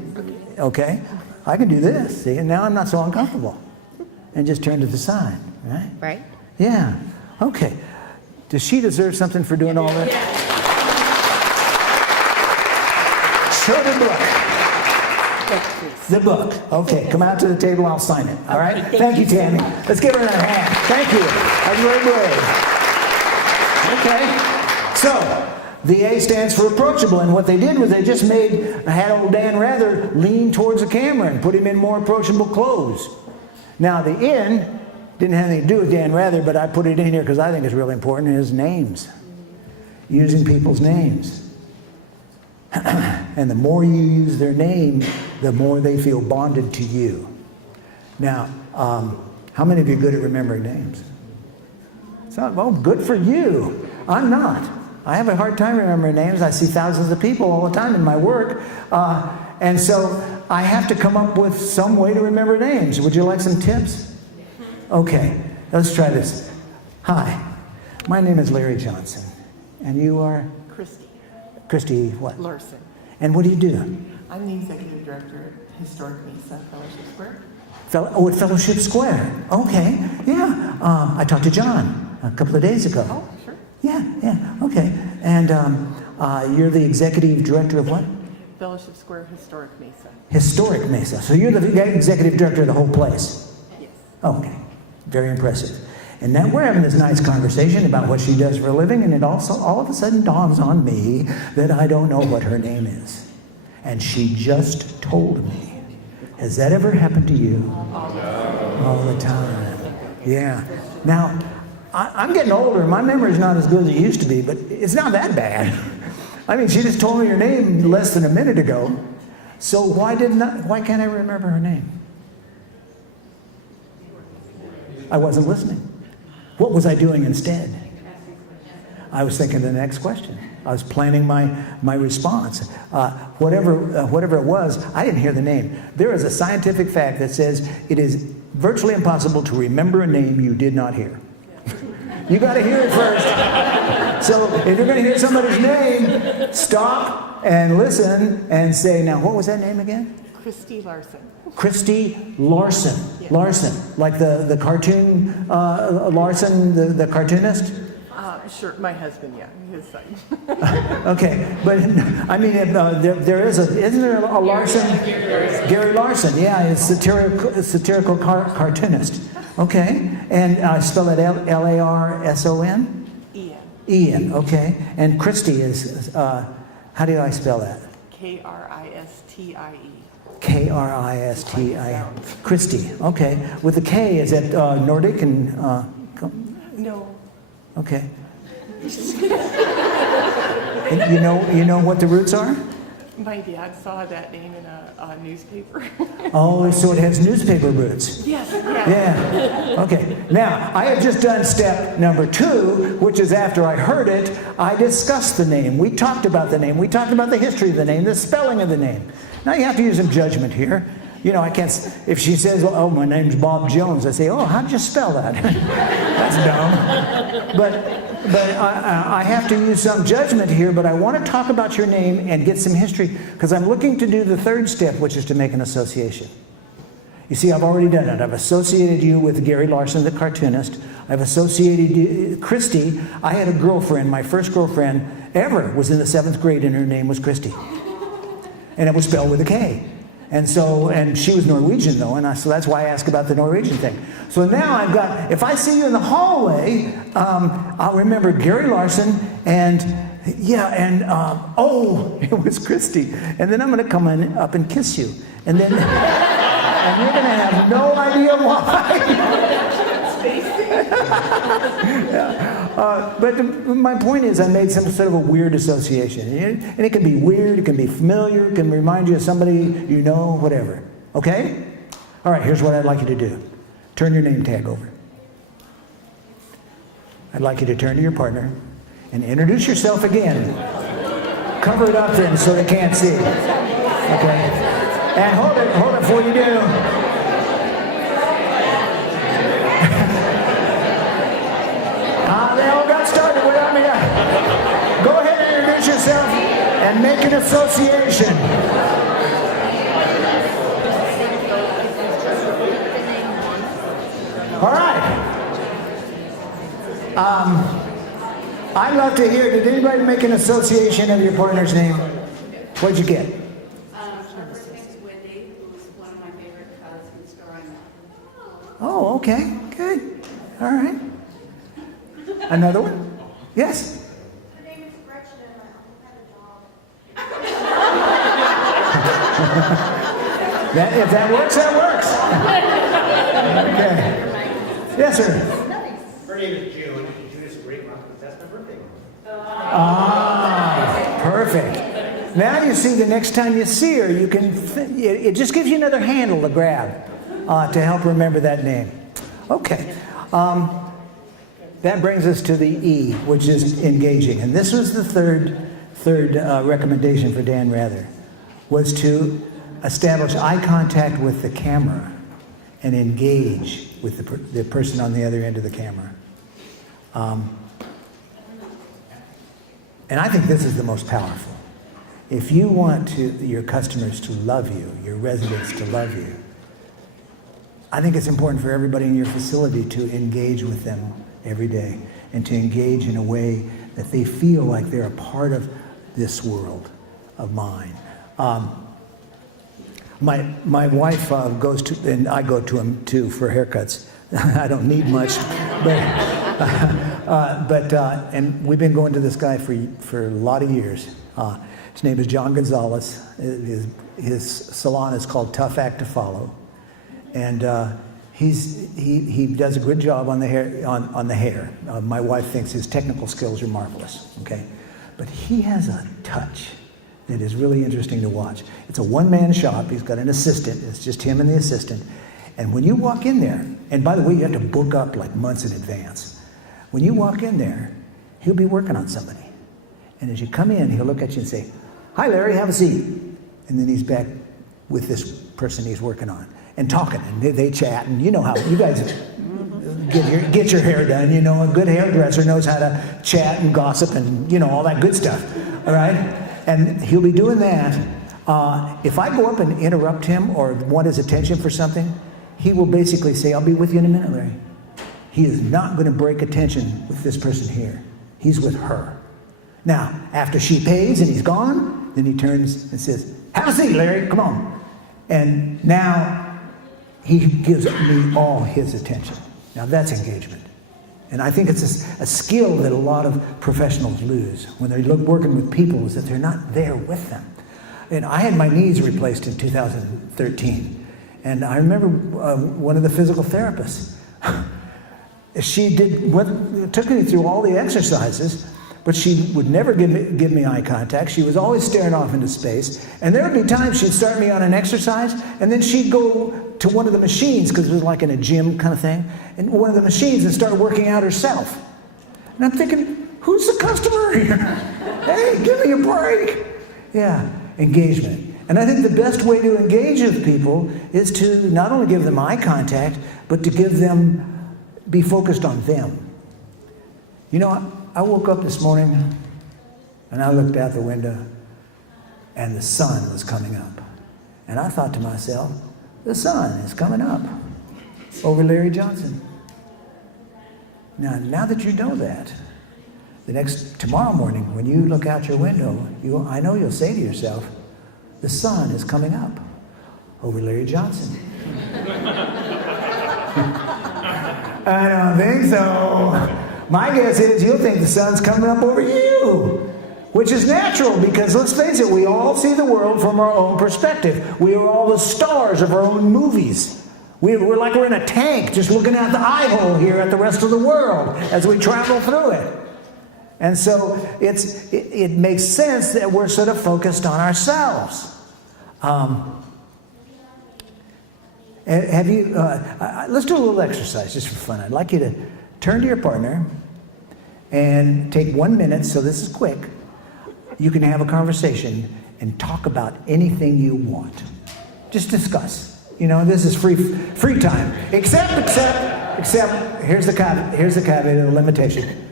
okay? I can do this, see? And now I'm not so uncomfortable. And just turn to the side, right? Right? Yeah. Okay. Does she deserve something for doing all that? Show the book. Yes, please. The book. Okay. Come out to the table. I'll sign it. All right. Okay, Thank you, thank you Tammy. so much. Let's give her another hand. Thank you. That's very brave. Okay. So the A stands for approachable, and what they did was they just had old Dan Rather lean towards the camera and put him in more approachable clothes. Now the N didn't have anything to do with Dan Rather, but I put it in here because I think it's really important, is names. Using people's names. And the more you use their name, the more they feel bonded to you. Now, how many of you are good at remembering names? Well, good for you. I'm not. I have a hard time remembering names. I see thousands of people all the time in my work. And so I have to come up with some way to remember names. Would you like some tips? Okay, let's try this. Hi, my name is Larry Johnson. And you are? Christy what? Larson. And what do you do? I'm the Executive Director at Historic Mesa Fellowship Square. At Fellowship Square. Okay, yeah. I talked to John a couple of days ago. Oh, sure. Yeah, okay. And you're the Executive Director of what? Fellowship Square Historic Mesa. Historic Mesa. So you're the Executive Director of the whole place. Okay, very impressive. And now we're having this nice conversation about what she does for a living, and it also all of a sudden dawns on me that I don't know what her name is. And she just told me. Has that ever happened to you? All the time. Yeah. Now, I'm getting older, and my memory's not as good as it used to be, but it's not that bad. I mean, she just told me her name less than a minute ago. So why can't I remember her name? I wasn't listening. What was I doing instead? I was thinking of the next question. I was planning my response. Whatever it was, I didn't hear the name. There is a scientific fact that says it is virtually impossible to remember a name you did not hear. You got to hear it first. So if you're going to hear somebody's name, stop and listen and say, now what was that name again? Christy Larson. Christy Larson. Yeah. Larson, like the cartoon Larson, the cartoonist? Sure, my husband, yeah, his son. Okay, but I mean, isn't there a Larson? Gary Larson, yeah, he's a satirical cartoonist. Okay, and I spell it Larson? Ian, okay. And Christy is, how do I spell that? Kristie. Kristie. Christy, okay. With the K, is it Nordic and... No. Okay. And you know what the roots are? My dad saw that name in a newspaper. Oh, so it has newspaper roots. Yes, yeah. Yeah. Okay. Now, I have just done step number 2, which is after I heard it, I discussed the name. We talked about the name. We talked about the history of the name, the spelling of the name. Now, you have to use some judgment here. You know, I can't, if she says, well, oh, my name's Bob Jones, I say, oh, how'd you spell that? That's dumb. But I have to use some judgment here, but I want to talk about your name and get some history, because I'm looking to do the 3rd step, which is to make an association. You see, I've already done it. I've associated you with Gary Larson, the cartoonist. I've associated you, Christy. I had a girlfriend, my first girlfriend ever was in the 7th grade, and her name was Christy. And it was spelled with a K. And she was Norwegian though, so that's why I asked about the Norwegian thing. So now I've got, if I see you in the hallway, I'll remember Gary Larson and it was Christy. And then I'm going to come up and kiss you. And then, and you're going to have no idea why. But my point is I made some sort of a weird association. And it can be weird, it can be familiar, it can remind you of somebody you know, whatever. Okay? All right, here's what I'd like you to do. Turn your name tag over. I'd like you to turn to your partner and introduce yourself again. Cover it up then so they can't see. Okay? And hold it before you do. They all got started without me. Go ahead and introduce yourself and make an association. All right. I'd love to hear, did anybody make an association of your partner's name? What'd you get? Her first name's Wendy, who's one of my favorite cousins growing up. Oh, okay. Good. All right. Another one? Yes? Her name is Gretchen, and I almost had a dog. If that works, that works. Okay. Yes, sir. Her name is June. June is a great month because that's my birthday month. Ah, perfect. Now you see, the next time you see her, you can. It just gives you another handle to grab to help remember that name. Okay. That brings us to the E, which is engaging. And this was the third recommendation for Dan Rather, was to establish eye contact with the camera and engage with the person on the other end of the camera. And I think this is the most powerful. If you want your customers to love you, your residents to love you, I think it's important for everybody in your facility to engage with them every day and to engage in a way that they feel like they're a part of this world of mine. My wife goes to, and I go to him too for haircuts, I don't need much, and we've been going to this guy for a lot of years. His name is John Gonzalez. His salon is called Tough Act to Follow, and he does a good job on the hair. On the hair, my wife thinks his technical skills are marvelous. Okay, but he has a touch that is really interesting to watch. It's a one-man shop. He's got an assistant. It's just him and the assistant. And when you walk in there, and by the way, you have to book up like months in advance. When you walk in there, he'll be working on somebody. And as you come in, he'll look at you and say, "Hi, Larry, have a seat." And then he's back with this person he's working on and talking, and they chat. And you know how you guys get your hair done. You know, a good hairdresser knows how to chat and gossip and, you know, all that good stuff. All right? And he'll be doing that. If I go up and interrupt him or want his attention for something, he will basically say, "I'll be with you in a minute, Larry." He is not going to break attention with this person here. He's with her. Now, after she pays and he's gone, then he turns and says, "Have a seat, Larry, come on." And now he gives me all his attention. Now that's engagement. And I think it's a skill that a lot of professionals lose when they're working with people, is that they're not there with them. And I had my knees replaced in 2013. And I remember one of the physical therapists, she took me through all the exercises, but she would never give me eye contact. She was always staring off into space. And there would be times she'd start me on an exercise, and then she'd go to one of the machines, because it was like in a gym kind of thing, and one of the machines, and start working out herself. And I'm thinking, who's the customer here? Hey, give me a break. Yeah, engagement. And I think the best way to engage with people is to not only give them eye contact, but to be focused on them. You know, I woke up this morning and I looked out the window and the sun was coming up. And I thought to myself, the sun is coming up over Larry Johnson. Now that you know that, tomorrow morning when you look out your window, I know you'll say to yourself, the sun is coming up over Larry Johnson. I don't think so. My guess is you'll think the sun's coming up over you, which is natural, because let's face it, we all see the world from our own perspective. We are all the stars of our own movies. We're like we're in a tank just looking out the eye hole here at the rest of the world as we travel through it. And so it makes sense that we're sort of focused on ourselves. Let's do a little exercise just for fun. I'd like you to turn to your partner and take 1 minute, so this is quick. You can have a conversation and talk about anything you want. Just discuss. You know, this is free time. Except, here's the caveat and the limitation.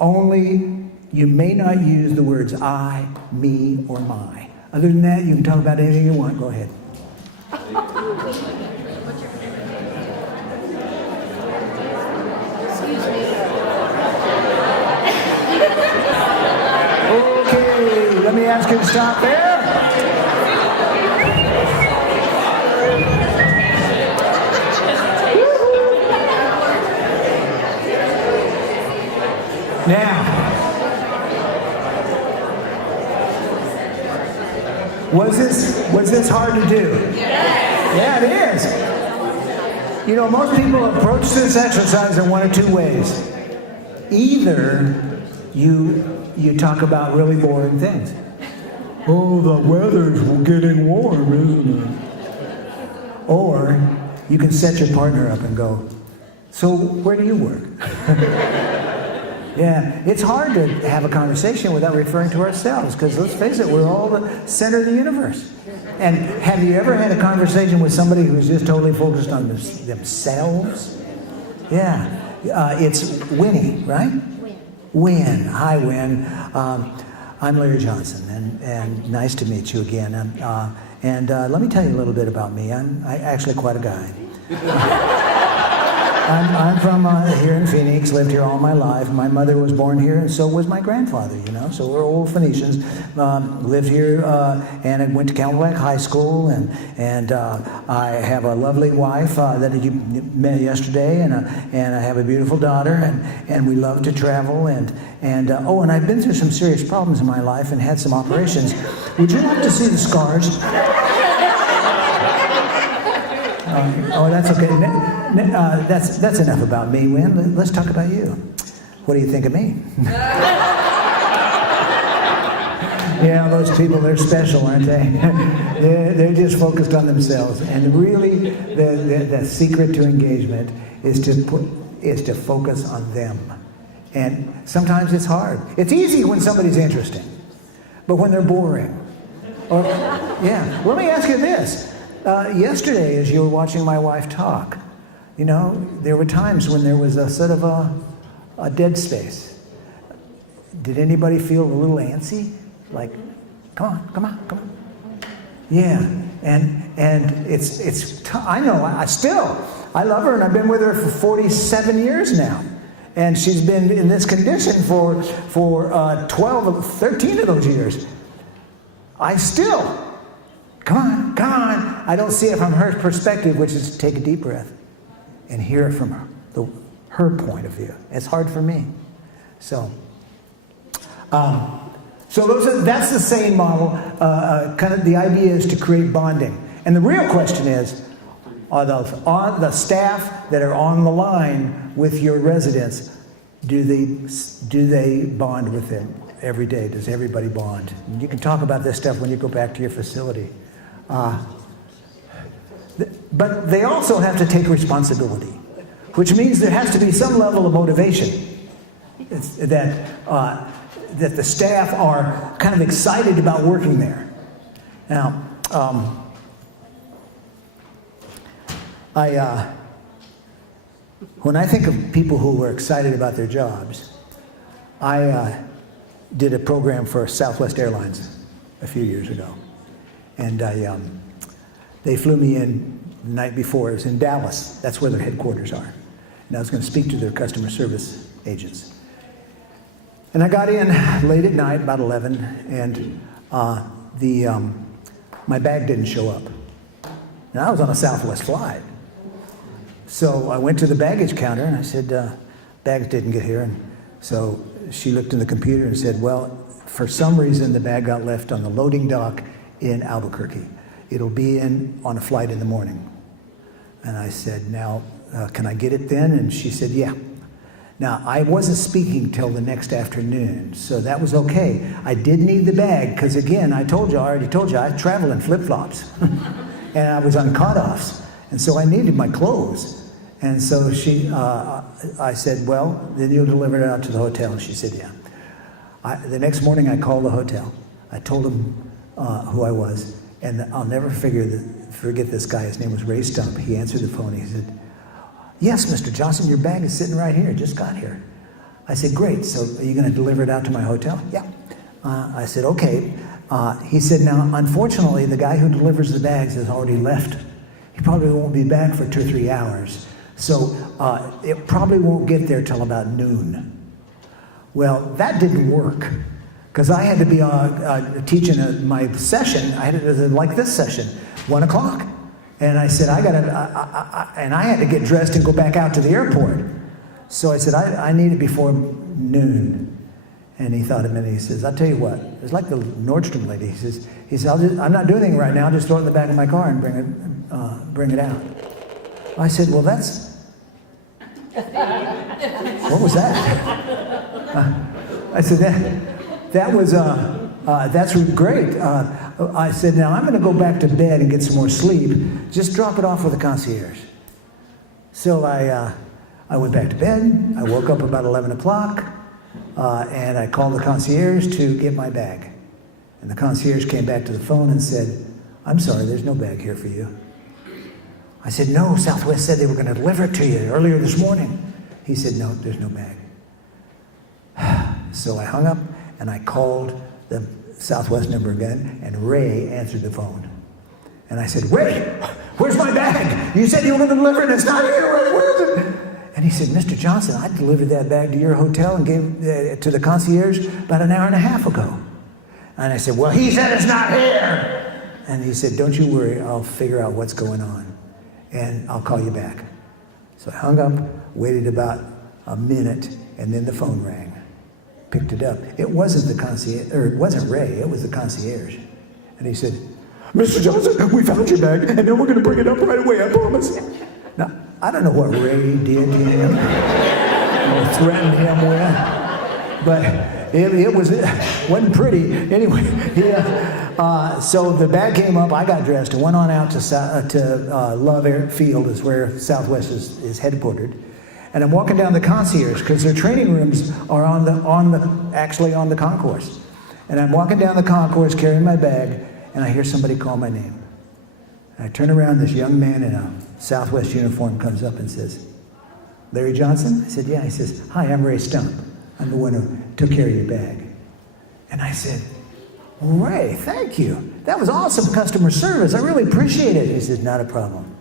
Only, you may not use the words I, me, or my. Other than that, you can talk about anything you want. Go ahead. Okay, let me ask you to stop there. Now, was this hard to do? Yeah, it is. You know, most people approach this exercise in one of two ways. Either you talk about really boring things. Oh, the weather's getting warm, isn't it? Or you can set your partner up and go, so where do you work? Yeah, it's hard to have a conversation without referring to ourselves, because let's face it, we're all the center of the universe. And have you ever had a conversation with somebody who's just totally focused on themselves? Yeah, it's Winnie, right? Win. Hi, Win. I'm Larry Johnson, and nice to meet you again. And let me tell you a little bit about me. I'm actually quite a guy. I'm from here in Phoenix, lived here all my life. My mother was born here, and so was my grandfather, you know. So we're old Phoenicians. Lived here, and I went to Camelback High School, and I have a lovely wife that you met yesterday, and I have a beautiful daughter, and we love to travel, and I've been through some serious problems in my life and had some operations. Would you like to see the scars? That's okay. That's enough about me, Wynn. Let's talk about you. What do you think of me? Yeah, those people, they're special, aren't they? They're just focused on themselves. And really, the secret to engagement is to focus on them. And sometimes it's hard. It's easy when somebody's interesting, but when they're boring. Let me ask you this. Yesterday, as you were watching my wife talk, you know, there were times when there was a sort of a dead space. Did anybody feel a little antsy? Like, come on. Yeah, and I know, I love her, and I've been with her for 47 years now. And she's been in this condition for 13 of those years. Come on. I don't see it from her perspective, which is to take a deep breath and hear it from her point of view. It's hard for me. So that's the same model. Kind of the idea is to create bonding. And the real question is, are the staff that are on the line with your residents, do they bond with them every day? Does everybody bond? And you can talk about this stuff when you go back to your facility. But they also have to take responsibility, which means there has to be some level of motivation. That the staff are kind of excited about working there. Now, when I think of people who were excited about their jobs, I did a program for Southwest Airlines a few years ago. And they flew me in the night before. It was in Dallas. That's where their headquarters are. And I was going to speak to their customer service agents. And I got in late at night, about 11, and my bag didn't show up. And I was on a Southwest flight. So I went to the baggage counter and I said, bags didn't get here. And so she looked in the computer and said, well, for some reason the bag got left on the loading dock in Albuquerque. It'll be on a flight in the morning. And I said, now, can I get it then? And she said, yeah. Now, I wasn't speaking till the next afternoon, so that was okay. I did need the bag, because again, I already told you, I travel in flip-flops. And I was on cutoffs, and so I needed my clothes. And so I said, well, then you'll deliver it out to the hotel. And she said, yeah. The next morning, I called the hotel. I told them who I was, and I'll never forget this guy. His name was Ray Stump. He answered the phone. He said, yes, Mr. Johnson, your bag is sitting right here. It just got here. I said, great. So are you going to deliver it out to my hotel? Yeah. I said, okay. He said, now, unfortunately, the guy who delivers the bags has already left. He probably won't be back for 2 or 3 hours. So it probably won't get there till about noon. Well, that didn't work, because I had to be teaching my session. I had to, like this session, 1 o'clock. And I said, and I had to get dressed and go back out to the airport. So I said, I need it before noon. And he thought a minute. He says, I'll tell you what. It's like the Nordstrom lady. He says, I'm not doing anything right now. I'll just throw it in the back of my car and bring it out. I said, well, what was that? I said, that's great. I said, now I'm going to go back to bed and get some more sleep. Just drop it off with the concierge. So I went back to bed. I woke up about 11 o'clock, and I called the concierge to get my bag. And the concierge came back to the phone and said, I'm sorry, there's no bag here for you. I said, no, Southwest said they were going to deliver it to you earlier this morning. He said, no, there's no bag. So I hung up, and I called the Southwest number again, and Ray answered the phone. And I said, Ray, where's my bag? You said you were going to deliver it, and it's not here. Where is it? And he said, Mr. Johnson, I delivered that bag to your hotel and gave it to the concierge about an hour and a half ago. And I said, well, he said it's not here. And he said, don't you worry, I'll figure out what's going on. And I'll call you back. So I hung up, waited about a minute, and then the phone rang. Picked it up. It wasn't the concierge, or it wasn't Ray, it was the concierge. And he said, Mr. Johnson, we found your bag, and then we're going to bring it up right away, I promise. Now, I don't know what Ray did to him, or threatened him with, but it wasn't pretty. Anyway, so the bag came up, I got dressed, and went on out to Love Airfield, is where Southwest is headquartered. And I'm walking down the concierge, because their training rooms are actually on the concourse. And I'm walking down the concourse carrying my bag, and I hear somebody call my name. And I turn around, this young man in a Southwest uniform comes up and says, Larry Johnson? I said, yeah. He says, hi, I'm Ray Stump. I'm the one who took care of your bag. And I said, Ray, thank you. That was awesome customer service. I really appreciate it. He said, not a problem.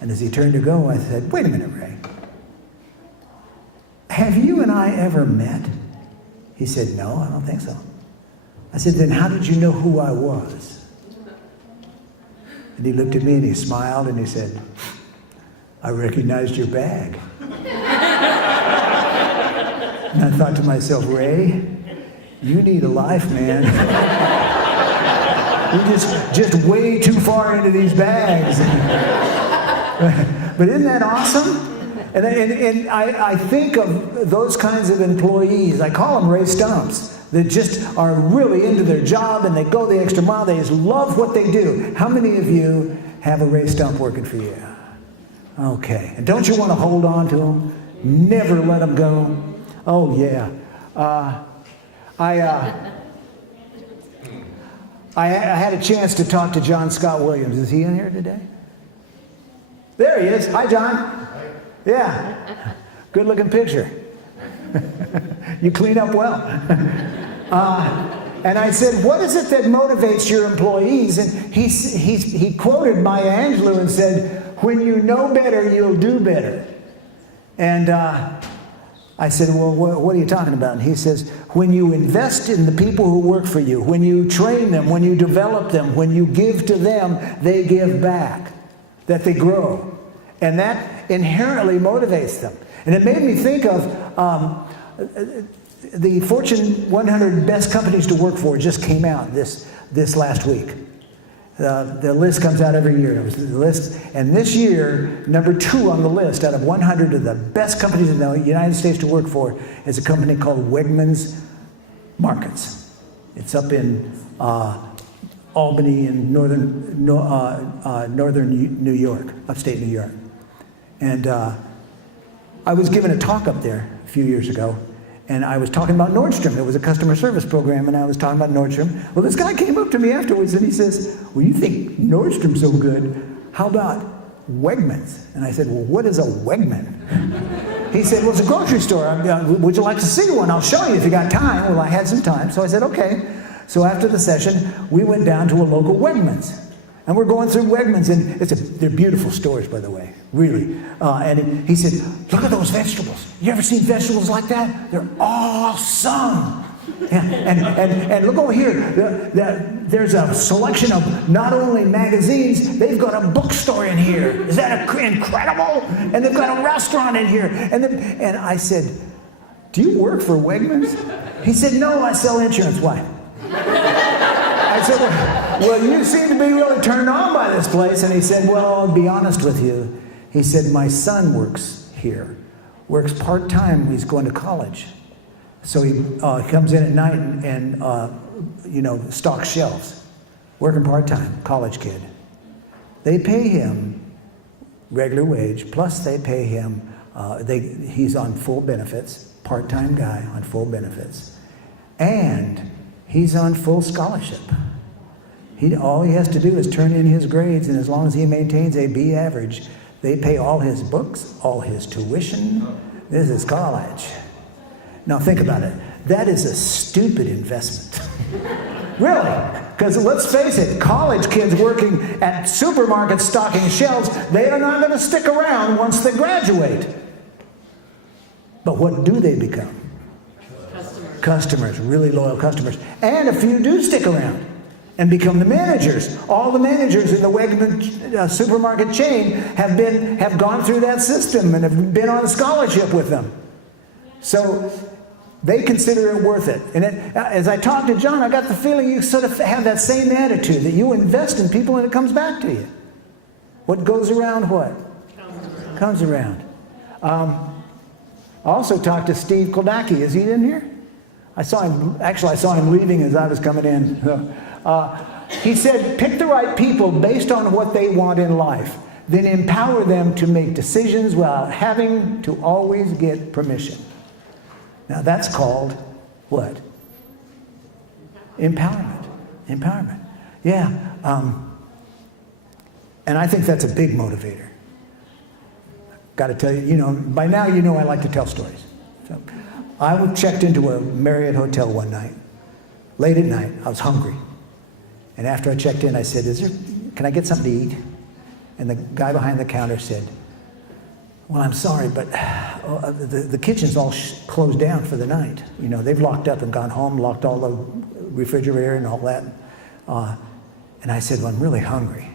And as he turned to go, I said, wait a minute, Ray. Have you and I ever met? He said, no, I don't think so. I said, then how did you know who I was? And he looked at me and he smiled and he said, I recognized your bag. And I thought to myself, Ray, you need a life, man. You're just way too far into these bags. But isn't that awesome? And I think of those kinds of employees, I call them Ray Stumps, that just are really into their job and they go the extra mile. They just love what they do. How many of you have a Ray Stump working for you? Okay. And don't you want to hold on to them? Never let them go? Oh, yeah. I had a chance to talk to John Scott Williams. Is he in here today? There he is. Hi, John. Yeah. Good looking picture. You clean up well. And I said, what is it that motivates your employees? And he quoted Maya Angelou and said, when you know better, you'll do better. And I said, well, what are you talking about? And he says, when you invest in the people who work for you, when you train them, when you develop them, when you give to them, they give back, that they grow. And that inherently motivates them. And it made me think of the Fortune 100 best companies to work for just came out this last week. The list comes out every year. It was the list, and this year, number 2 on the list out of 100 of the best companies in the United States to work for is a company called Wegmans Markets. It's up in Albany in northern New York, upstate New York. And I was given a talk up there a few years ago, and I was talking about Nordstrom. It was a customer service program, and I was talking about Nordstrom. Well, this guy came up to me afterwards, and he says, well, you think Nordstrom's so good. How about Wegmans? And I said, well, what is a Wegman? He said, well, it's a grocery store. Would you like to see one? I'll show you if you got time. Well, I had some time, so I said, okay. So after the session, we went down to a local Wegmans. And we're going through Wegmans, and they're beautiful stores, by the way, really. And he said, look at those vegetables. You ever seen vegetables like that? They're awesome. Yeah. And look over here. There's a selection of not only magazines, they've got a bookstore in here. Is that incredible? And they've got a restaurant in here. And I said, do you work for Wegmans? He said, no, I sell insurance. Why? I said, well, you seem to be really turned on by this place. And he said, well, I'll be honest with you. He said, my son works here, works part-time. He's going to college. So he comes in at night and stocks shelves, working part-time, college kid. They pay him regular wage, plus they pay him, he's on full benefits, part-time guy on full benefits. And he's on full scholarship. All he has to do is turn in his grades, and as long as he maintains a B average, they pay all his books, all his tuition. This is college. Now think about it. That is a stupid investment. Really. Because let's face it, college kids working at supermarkets stocking shelves, they are not going to stick around once they graduate. But what do they become? Customers, really loyal customers. And a few do stick around and become the managers. All the managers in the Wegman supermarket chain have gone through that system and have been on scholarship with them. So they consider it worth it. And as I talked to John, I got the feeling you sort of have that same attitude, that you invest in people and it comes back to you. What goes around what? Comes around. I also talked to Steve Koldacki. Is he in here? I saw him leaving as I was coming in. He said, pick the right people based on what they want in life. Then empower them to make decisions without having to always get permission. Now that's called what? Empowerment. Empowerment. Yeah. And I think that's a big motivator. Got to tell you, by now you know I like to tell stories. So I checked into a Marriott hotel one night. Late at night, I was hungry. And after I checked in, I said, can I get something to eat? And the guy behind the counter said, well, I'm sorry, but the kitchen's all closed down for the night. They've locked up and gone home, locked all the refrigerator and all that. And I said, well, I'm really hungry.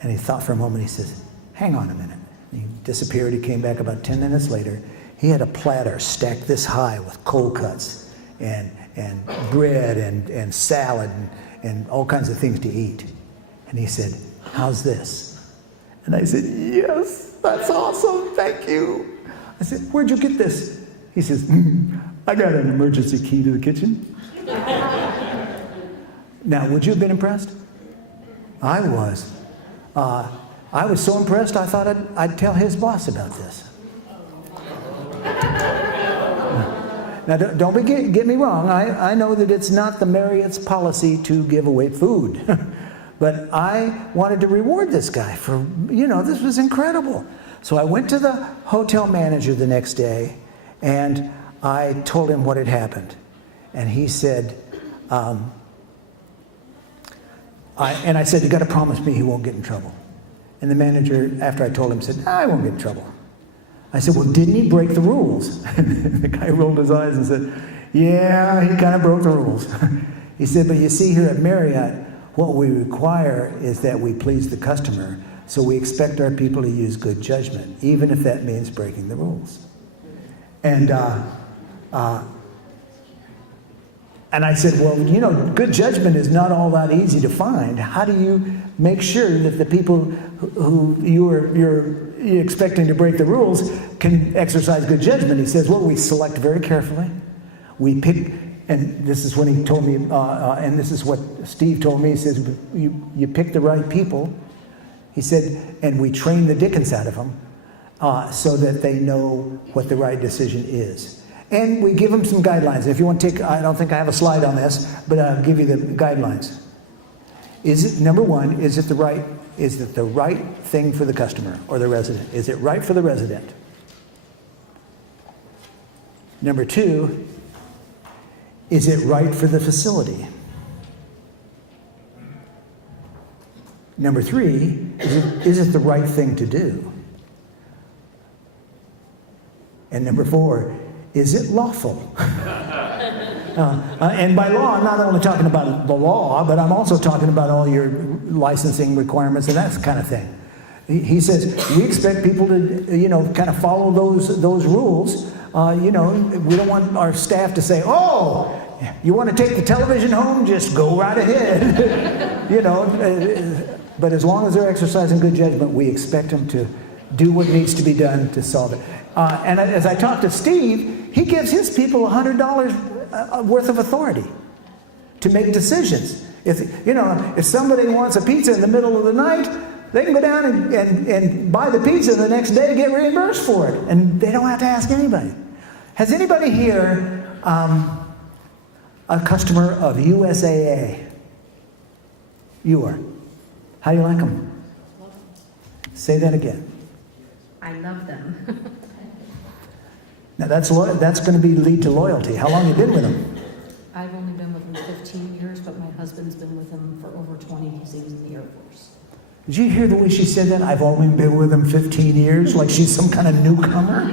And he thought for a moment. He says, hang on a minute. He disappeared. He came back about 10 minutes later. He had a platter stacked this high with cold cuts and bread and salad and all kinds of things to eat. And he said, how's this? And I said, yes, that's awesome, thank you. I said, where'd you get this? He says, I got an emergency key to the kitchen. Now, would you have been impressed? I was. I was so impressed, I thought I'd tell his boss about this. Now, don't get me wrong. I know that it's not the Marriott's policy to give away food. But I wanted to reward this guy for, this was incredible. So I went to the hotel manager the next day, and I told him what had happened. And he said, I said, you got to promise me he won't get in trouble. And the manager, after I told him, said, I won't get in trouble. I said, well, didn't he break the rules? And the guy rolled his eyes and said, yeah, he kind of broke the rules. He said, but you see, here at Marriott, what we require is that we please the customer, so we expect our people to use good judgment, even if that means breaking the rules. And I said, well, good judgment is not all that easy to find. How do you make sure that the people who you're expecting to break the rules can exercise good judgment? He says, well, we select very carefully. We pick, and this is when he told me, and this is what Steve told me. He says, you pick the right people. He said, and we train the dickens out of them so that they know what the right decision is. And we give them some guidelines. If you want to take, I don't think I have a slide on this, but I'll give you the guidelines. Number one, is it the right thing for the customer or the resident? Is it right for the resident? Number two, is it right for the facility? Number three, is it the right thing to do? And number four, is it lawful? And by law, I'm not only talking about the law, but I'm also talking about all your licensing requirements and that kind of thing. He says, we expect people to, kind of follow those rules. We don't want our staff to say, oh, you want to take the television home? Just go right ahead. But as long as they're exercising good judgment, we expect them to do what needs to be done to solve it. And as I talked to Steve, he gives his people $100 worth of authority to make decisions. If somebody wants a pizza in the middle of the night, they can go down and buy the pizza the next day and get reimbursed for it. And they don't have to ask anybody. Has anybody here a customer of USAA? You are. How do you like them? Say that again. I love them. Uh, Uh, Now that's going to lead to loyalty. How long have you been with them? I've only been with him 15 years, but my husband's been with him for over 20 because he was in the Air Force. Did you hear the way she said that? I've only been with him 15 years, like she's some kind of newcomer.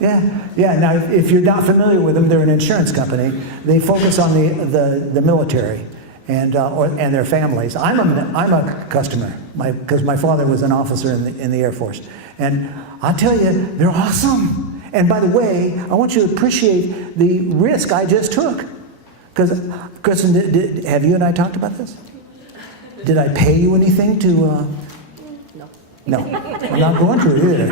Yeah. Now, if you're not familiar with them, they're an insurance company. They focus on the military and their families. I'm a customer because my father was an officer in the Air Force, and I tell you, they're awesome. And by the way, I want you to appreciate the risk I just took. Because, Kristen, have you and I talked about this? Did I pay you anything to? No. I'm not going to either.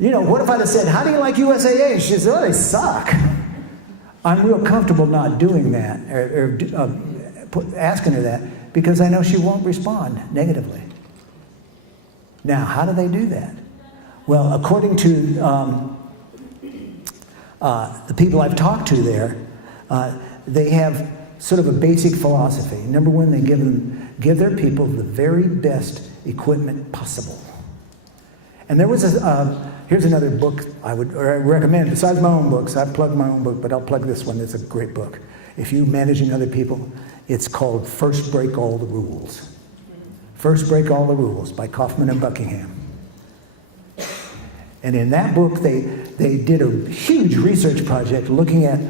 You know, what if I'd have said, how do you like USAA? And she said, oh, they suck. I'm real comfortable not doing that or asking her that because I know she won't respond negatively. Now, how do they do that? Well, according to the people I've talked to there, they have sort of a basic philosophy. Number one, they give their people the very best equipment possible. And there was here's another book I would recommend, besides my own books. I plug my own book, but I'll plug this one. It's a great book. If you're managing other people, it's called First Break All the Rules. First Break All the Rules by Kaufman and Buckingham. And in that book, they did a huge research project looking at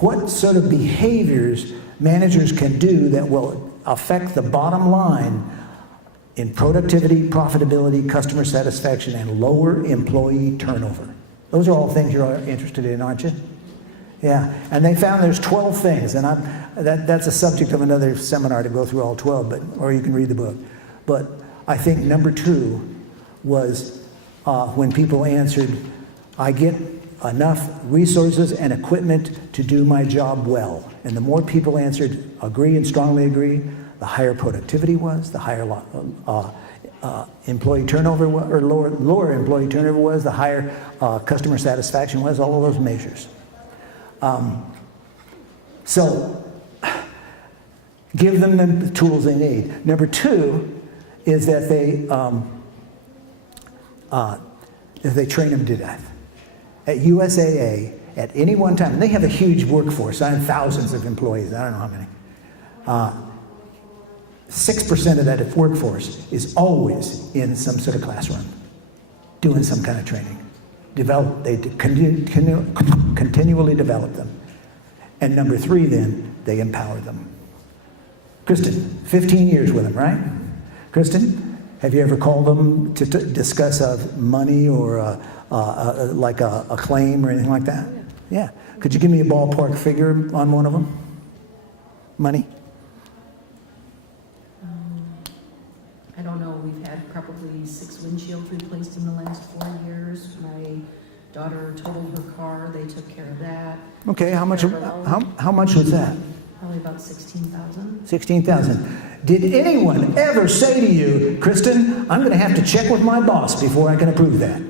what sort of behaviors managers can do that will affect the bottom line in productivity, profitability, customer satisfaction, and lower employee turnover. Those are all things you're interested in, aren't you? Yeah, and they found there's 12 things, and that's a subject of another seminar to go through all 12, or you can read the book. But I think number 2 was when people answered, I get enough resources and equipment to do my job well. And the more people answered agree and strongly agree, the higher productivity was, the higher employee turnover was, or lower employee turnover was, the higher customer satisfaction was, all of those measures. So give them the tools they need. Number 2 is that they train them to death. At USAA, at any one time, and they have a huge workforce. I have thousands of employees. I don't know how many. 6% of that workforce is always in some sort of classroom, doing some kind of training. They continually develop them. And number 3, then, they empower them. Kristen, 15 years with them, right? Kristen, have you ever called them to discuss money or like a claim or anything like that? Yeah. Could you give me a ballpark figure on one of them? Money? I don't know, we've had probably 6 windshields replaced in the last 4 years. My daughter totaled her car, they took care of that. Okay, how much was that? Probably about $16,000. $16,000. Did anyone ever say to you, Kristen, I'm going to have to check with my boss before I can approve that?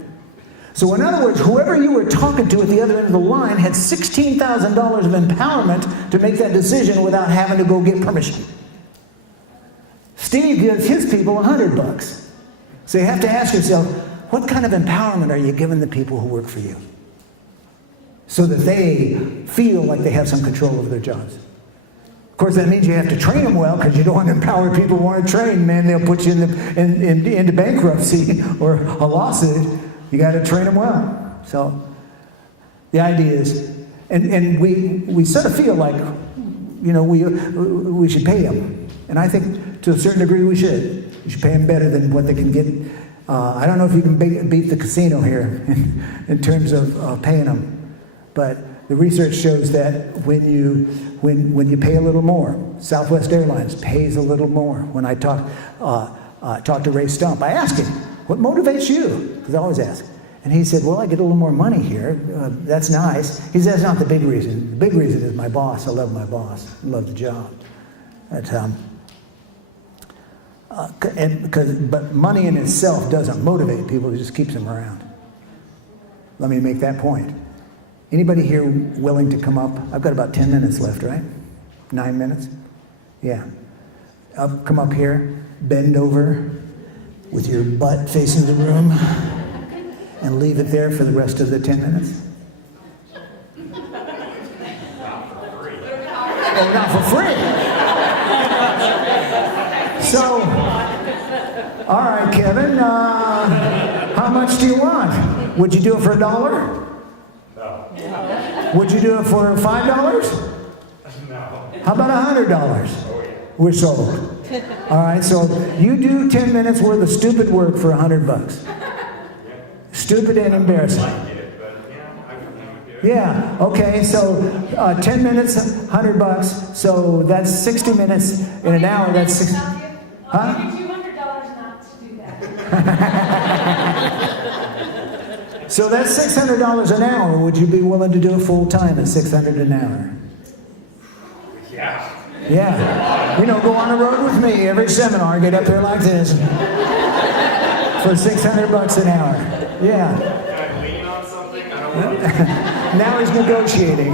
So in other words, whoever you were talking to at the other end of the line had $16,000 of empowerment to make that decision without having to go get permission. Steve gives his people $100. So you have to ask yourself, what kind of empowerment are you giving the people who work for you? So that they feel like they have some control over their jobs. Of course, that means you have to train them well, because you don't want to empower people who aren't trained, man. They'll put you into bankruptcy or a lawsuit. You got to train them well. So the idea is, and we sort of feel like, you know, we should pay them. And I think to a certain degree we should. You should pay them better than what they can get. I don't know if you can beat the casino here in terms of paying them. But the research shows that when you pay a little more, Southwest Airlines pays a little more. When I talked to Ray Stump, I asked him, what motivates you? Because I always ask. And he said, well, I get a little more money here. That's nice. He said, that's not the big reason. The big reason is my boss. I love my boss. I love the job. But money in itself doesn't motivate people. It just keeps them around. Let me make that point. Anybody here willing to come up? I've got about 10 minutes left, right? 9 minutes? Yeah. Come up here, bend over with your butt facing the room, and leave it there for the rest of the 10 minutes. Oh, not for free. So, all right, Kevin, how much do you want? Would you do it for $1? No. Would you do it for $5? No. How about $100? Oh, yeah. We're sold. All right, so you do 10 minutes worth of stupid work for $100. Stupid and embarrassing. I get it, but yeah, I would do it. Yeah, okay, so 10 minutes, $100. So that's 60 minutes in an hour. That's 60. Huh? I'll give you $200 not to do that. So that's $600 an hour. Would you be willing to do it full time at $600 an hour? Yeah. Yeah. You know, go on the road with me every seminar, get up there like this for $600 an hour. Yeah. Can I lean on something? I don't want to. Now he's negotiating.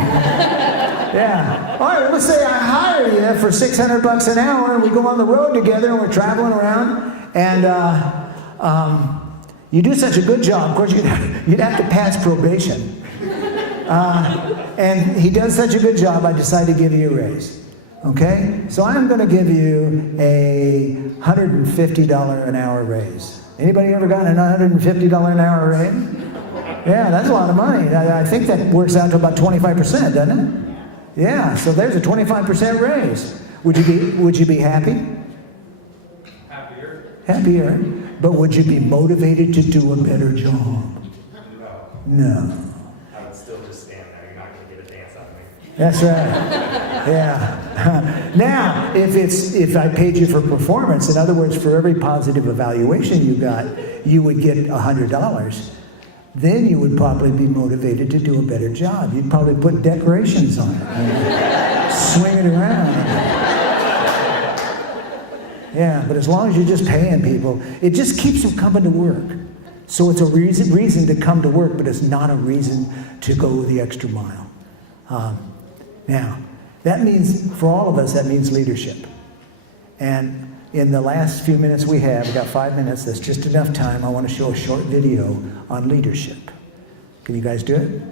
Yeah. All right, let's say I hire you for $600 an hour and we go on the road together and we're traveling around and you do such a good job. Of course, you'd have to pass probation. And he does such a good job, I decide to give you a raise. Okay? So I'm going to give you a $150 an hour raise. Anybody ever gotten a $150 an hour raise? Yeah, that's a lot of money. I think that works out to about 25%, doesn't it? Yeah, so there's a 25% raise. Would you be happy? Happier? Happier. But would you be motivated to do a better job? No. No. I would still just stand there. You're not going to get a dance out of me. That's right. Yeah. Now, if I paid you for performance, in other words, for every positive evaluation you got, you would get $100. Then you would probably be motivated to do a better job. You'd probably put decorations on it, and swing it around. Yeah, but as long as you're just paying people, it just keeps them coming to work. So it's a reason to come to work, but it's not a reason to go the extra mile. Now, that means, for all of us, that means leadership. And in the last few minutes we got 5 minutes, that's just enough time. I want to show a short video on leadership. Can you guys do it?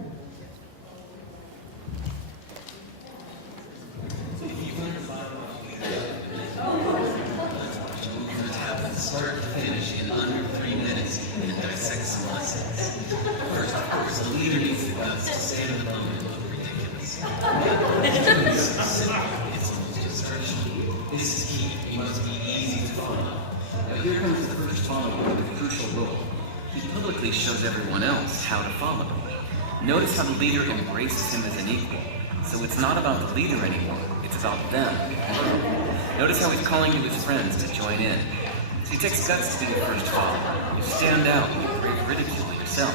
Start to finish in under 3 minutes and dissect some lessons. First, of course, the leader needs the guts to stand alone and look ridiculous. It's almost instructional. This is key. He must be easy to follow. Now here comes the first follower with a crucial role. He publicly shows everyone else how to follow. Notice how the leader embraces him as an equal. So it's not about the leader anymore. It's about them. Notice how he's calling to his friends to join in. So it takes guts to be a first follower. You stand out and you ridicule yourself.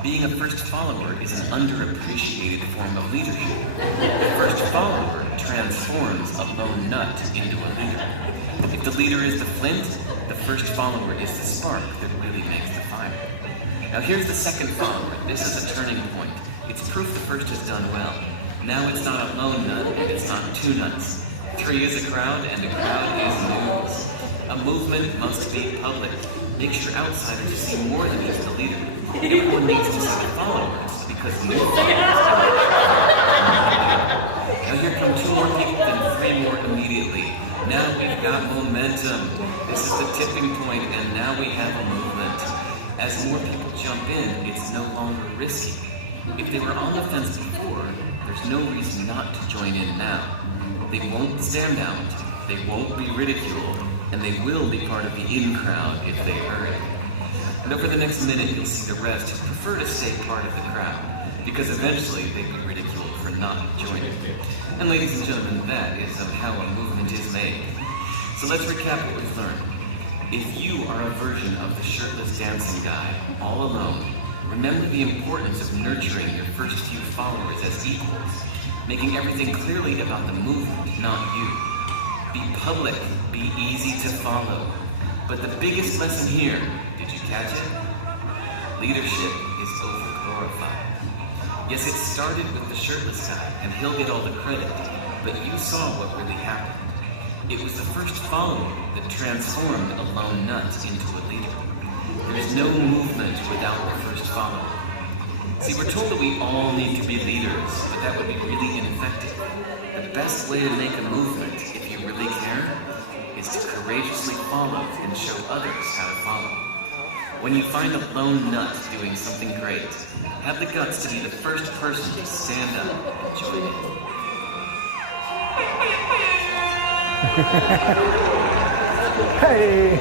Being a first follower is an underappreciated form of leadership. The first follower transforms a lone nut into a leader. If the leader is the flint, the first follower is the spark that really makes the fire. Now here's the second follower. This is a turning point. It's proof the first has done well. Now it's not a lone nut and it's not 2 nuts. 3 is a crowd and a crowd is news. A movement must be public. Make sure outsiders see more than just the leader. Everyone needs to see the followers because new followers. Now here come 2 more people, then 3 more immediately. Now we've got momentum. This is the tipping point, and now we have a movement. As more people jump in, it's no longer risky. If they were on the fence before, there's no reason not to join in now. They won't stand out, they won't be ridiculed, and they will be part of the in crowd if they hurry. And over the next minute, you'll see the rest who prefer to stay part of the crowd, because eventually they'd be ridiculed for not joining. And ladies and gentlemen, that is how a movement is made. So let's recap what we've learned. If you are a version of the shirtless dancing guy, all alone, remember the importance of nurturing your first few followers as equals, making everything clearly about the movement, not you. Be public, be easy to follow. But the biggest lesson here, did you catch it? Leadership is over-glorified. Yes, it started with the shirtless guy, and he'll get all the credit, but you saw what really happened. It was the first follower that transformed a lone nut into a leader. There is no movement without the first follower. See, we're told that we all need to be leaders, but that would be really ineffective. The best way to make a movement, if you really care, is to courageously follow and show others how to follow. When you find a lone nut doing something great, have the guts to be the first person to stand up and join in. Hey!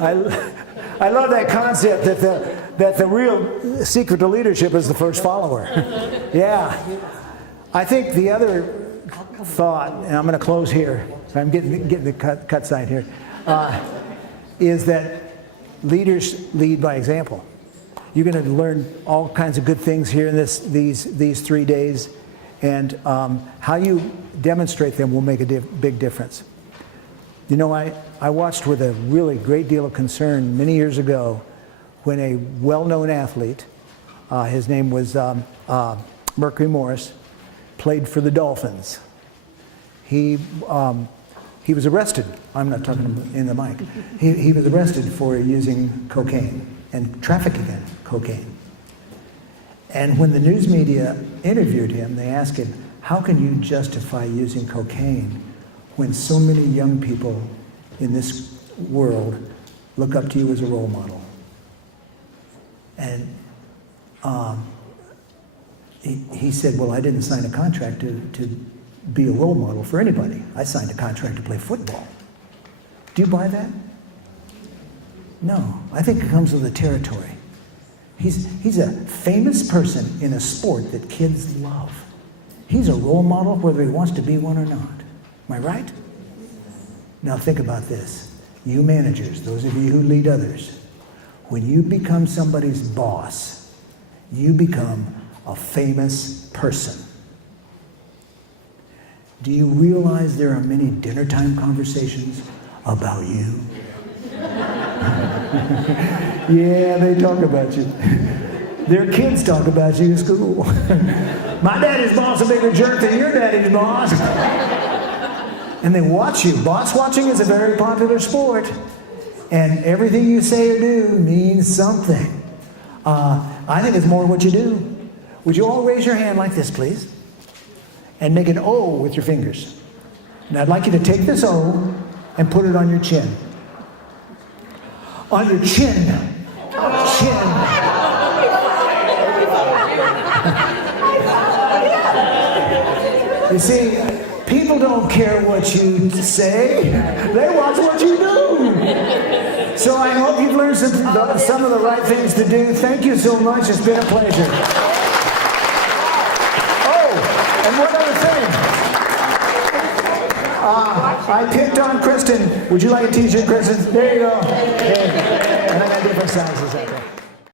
I love that concept that the real secret to leadership is the first follower. Yeah. I think the other thought, and I'm going to close here, so I'm getting the cut side here, is that leaders lead by example. You're going to learn all kinds of good things here in these 3 days, and how you demonstrate them will make a big difference. You know, I watched with a really great deal of concern many years ago when a well-known athlete, his name was Mercury Morris, played for the Dolphins. He was arrested. I'm not talking in the mic. He was arrested for using cocaine and trafficking in cocaine. And when the news media interviewed him, they asked him, how can you justify using cocaine when so many young people in this world look up to you as a role model? And he said, well, I didn't sign a contract to be a role model for anybody. I signed a contract to play football. Do you buy that? No, I think it comes with the territory. He's a famous person in a sport that kids love. He's a role model whether he wants to be one or not. Am I right? Now think about this. You managers, those of you who lead others, when you become somebody's boss, you become a famous person. Do you realize there are many dinner time conversations about you? Yeah, they talk about you. Their kids talk about you in school. My daddy's boss a bigger jerk than your daddy's boss. And they watch you. Boss watching is a very popular sport. And everything you say or do means something. I think it's more what you do. Would you all raise your hand like this, please? And make an O with your fingers. And I'd like you to take this O and put it on your chin. On your chin. You see, people don't care what you say. They watch what you do. So I hope you've learned some of the right things to do. Thank you so much. It's been a pleasure. Oh, and one other thing. I picked on Kristen. Would you like a t-shirt, Kristen? There you go. And I got different sizes out there.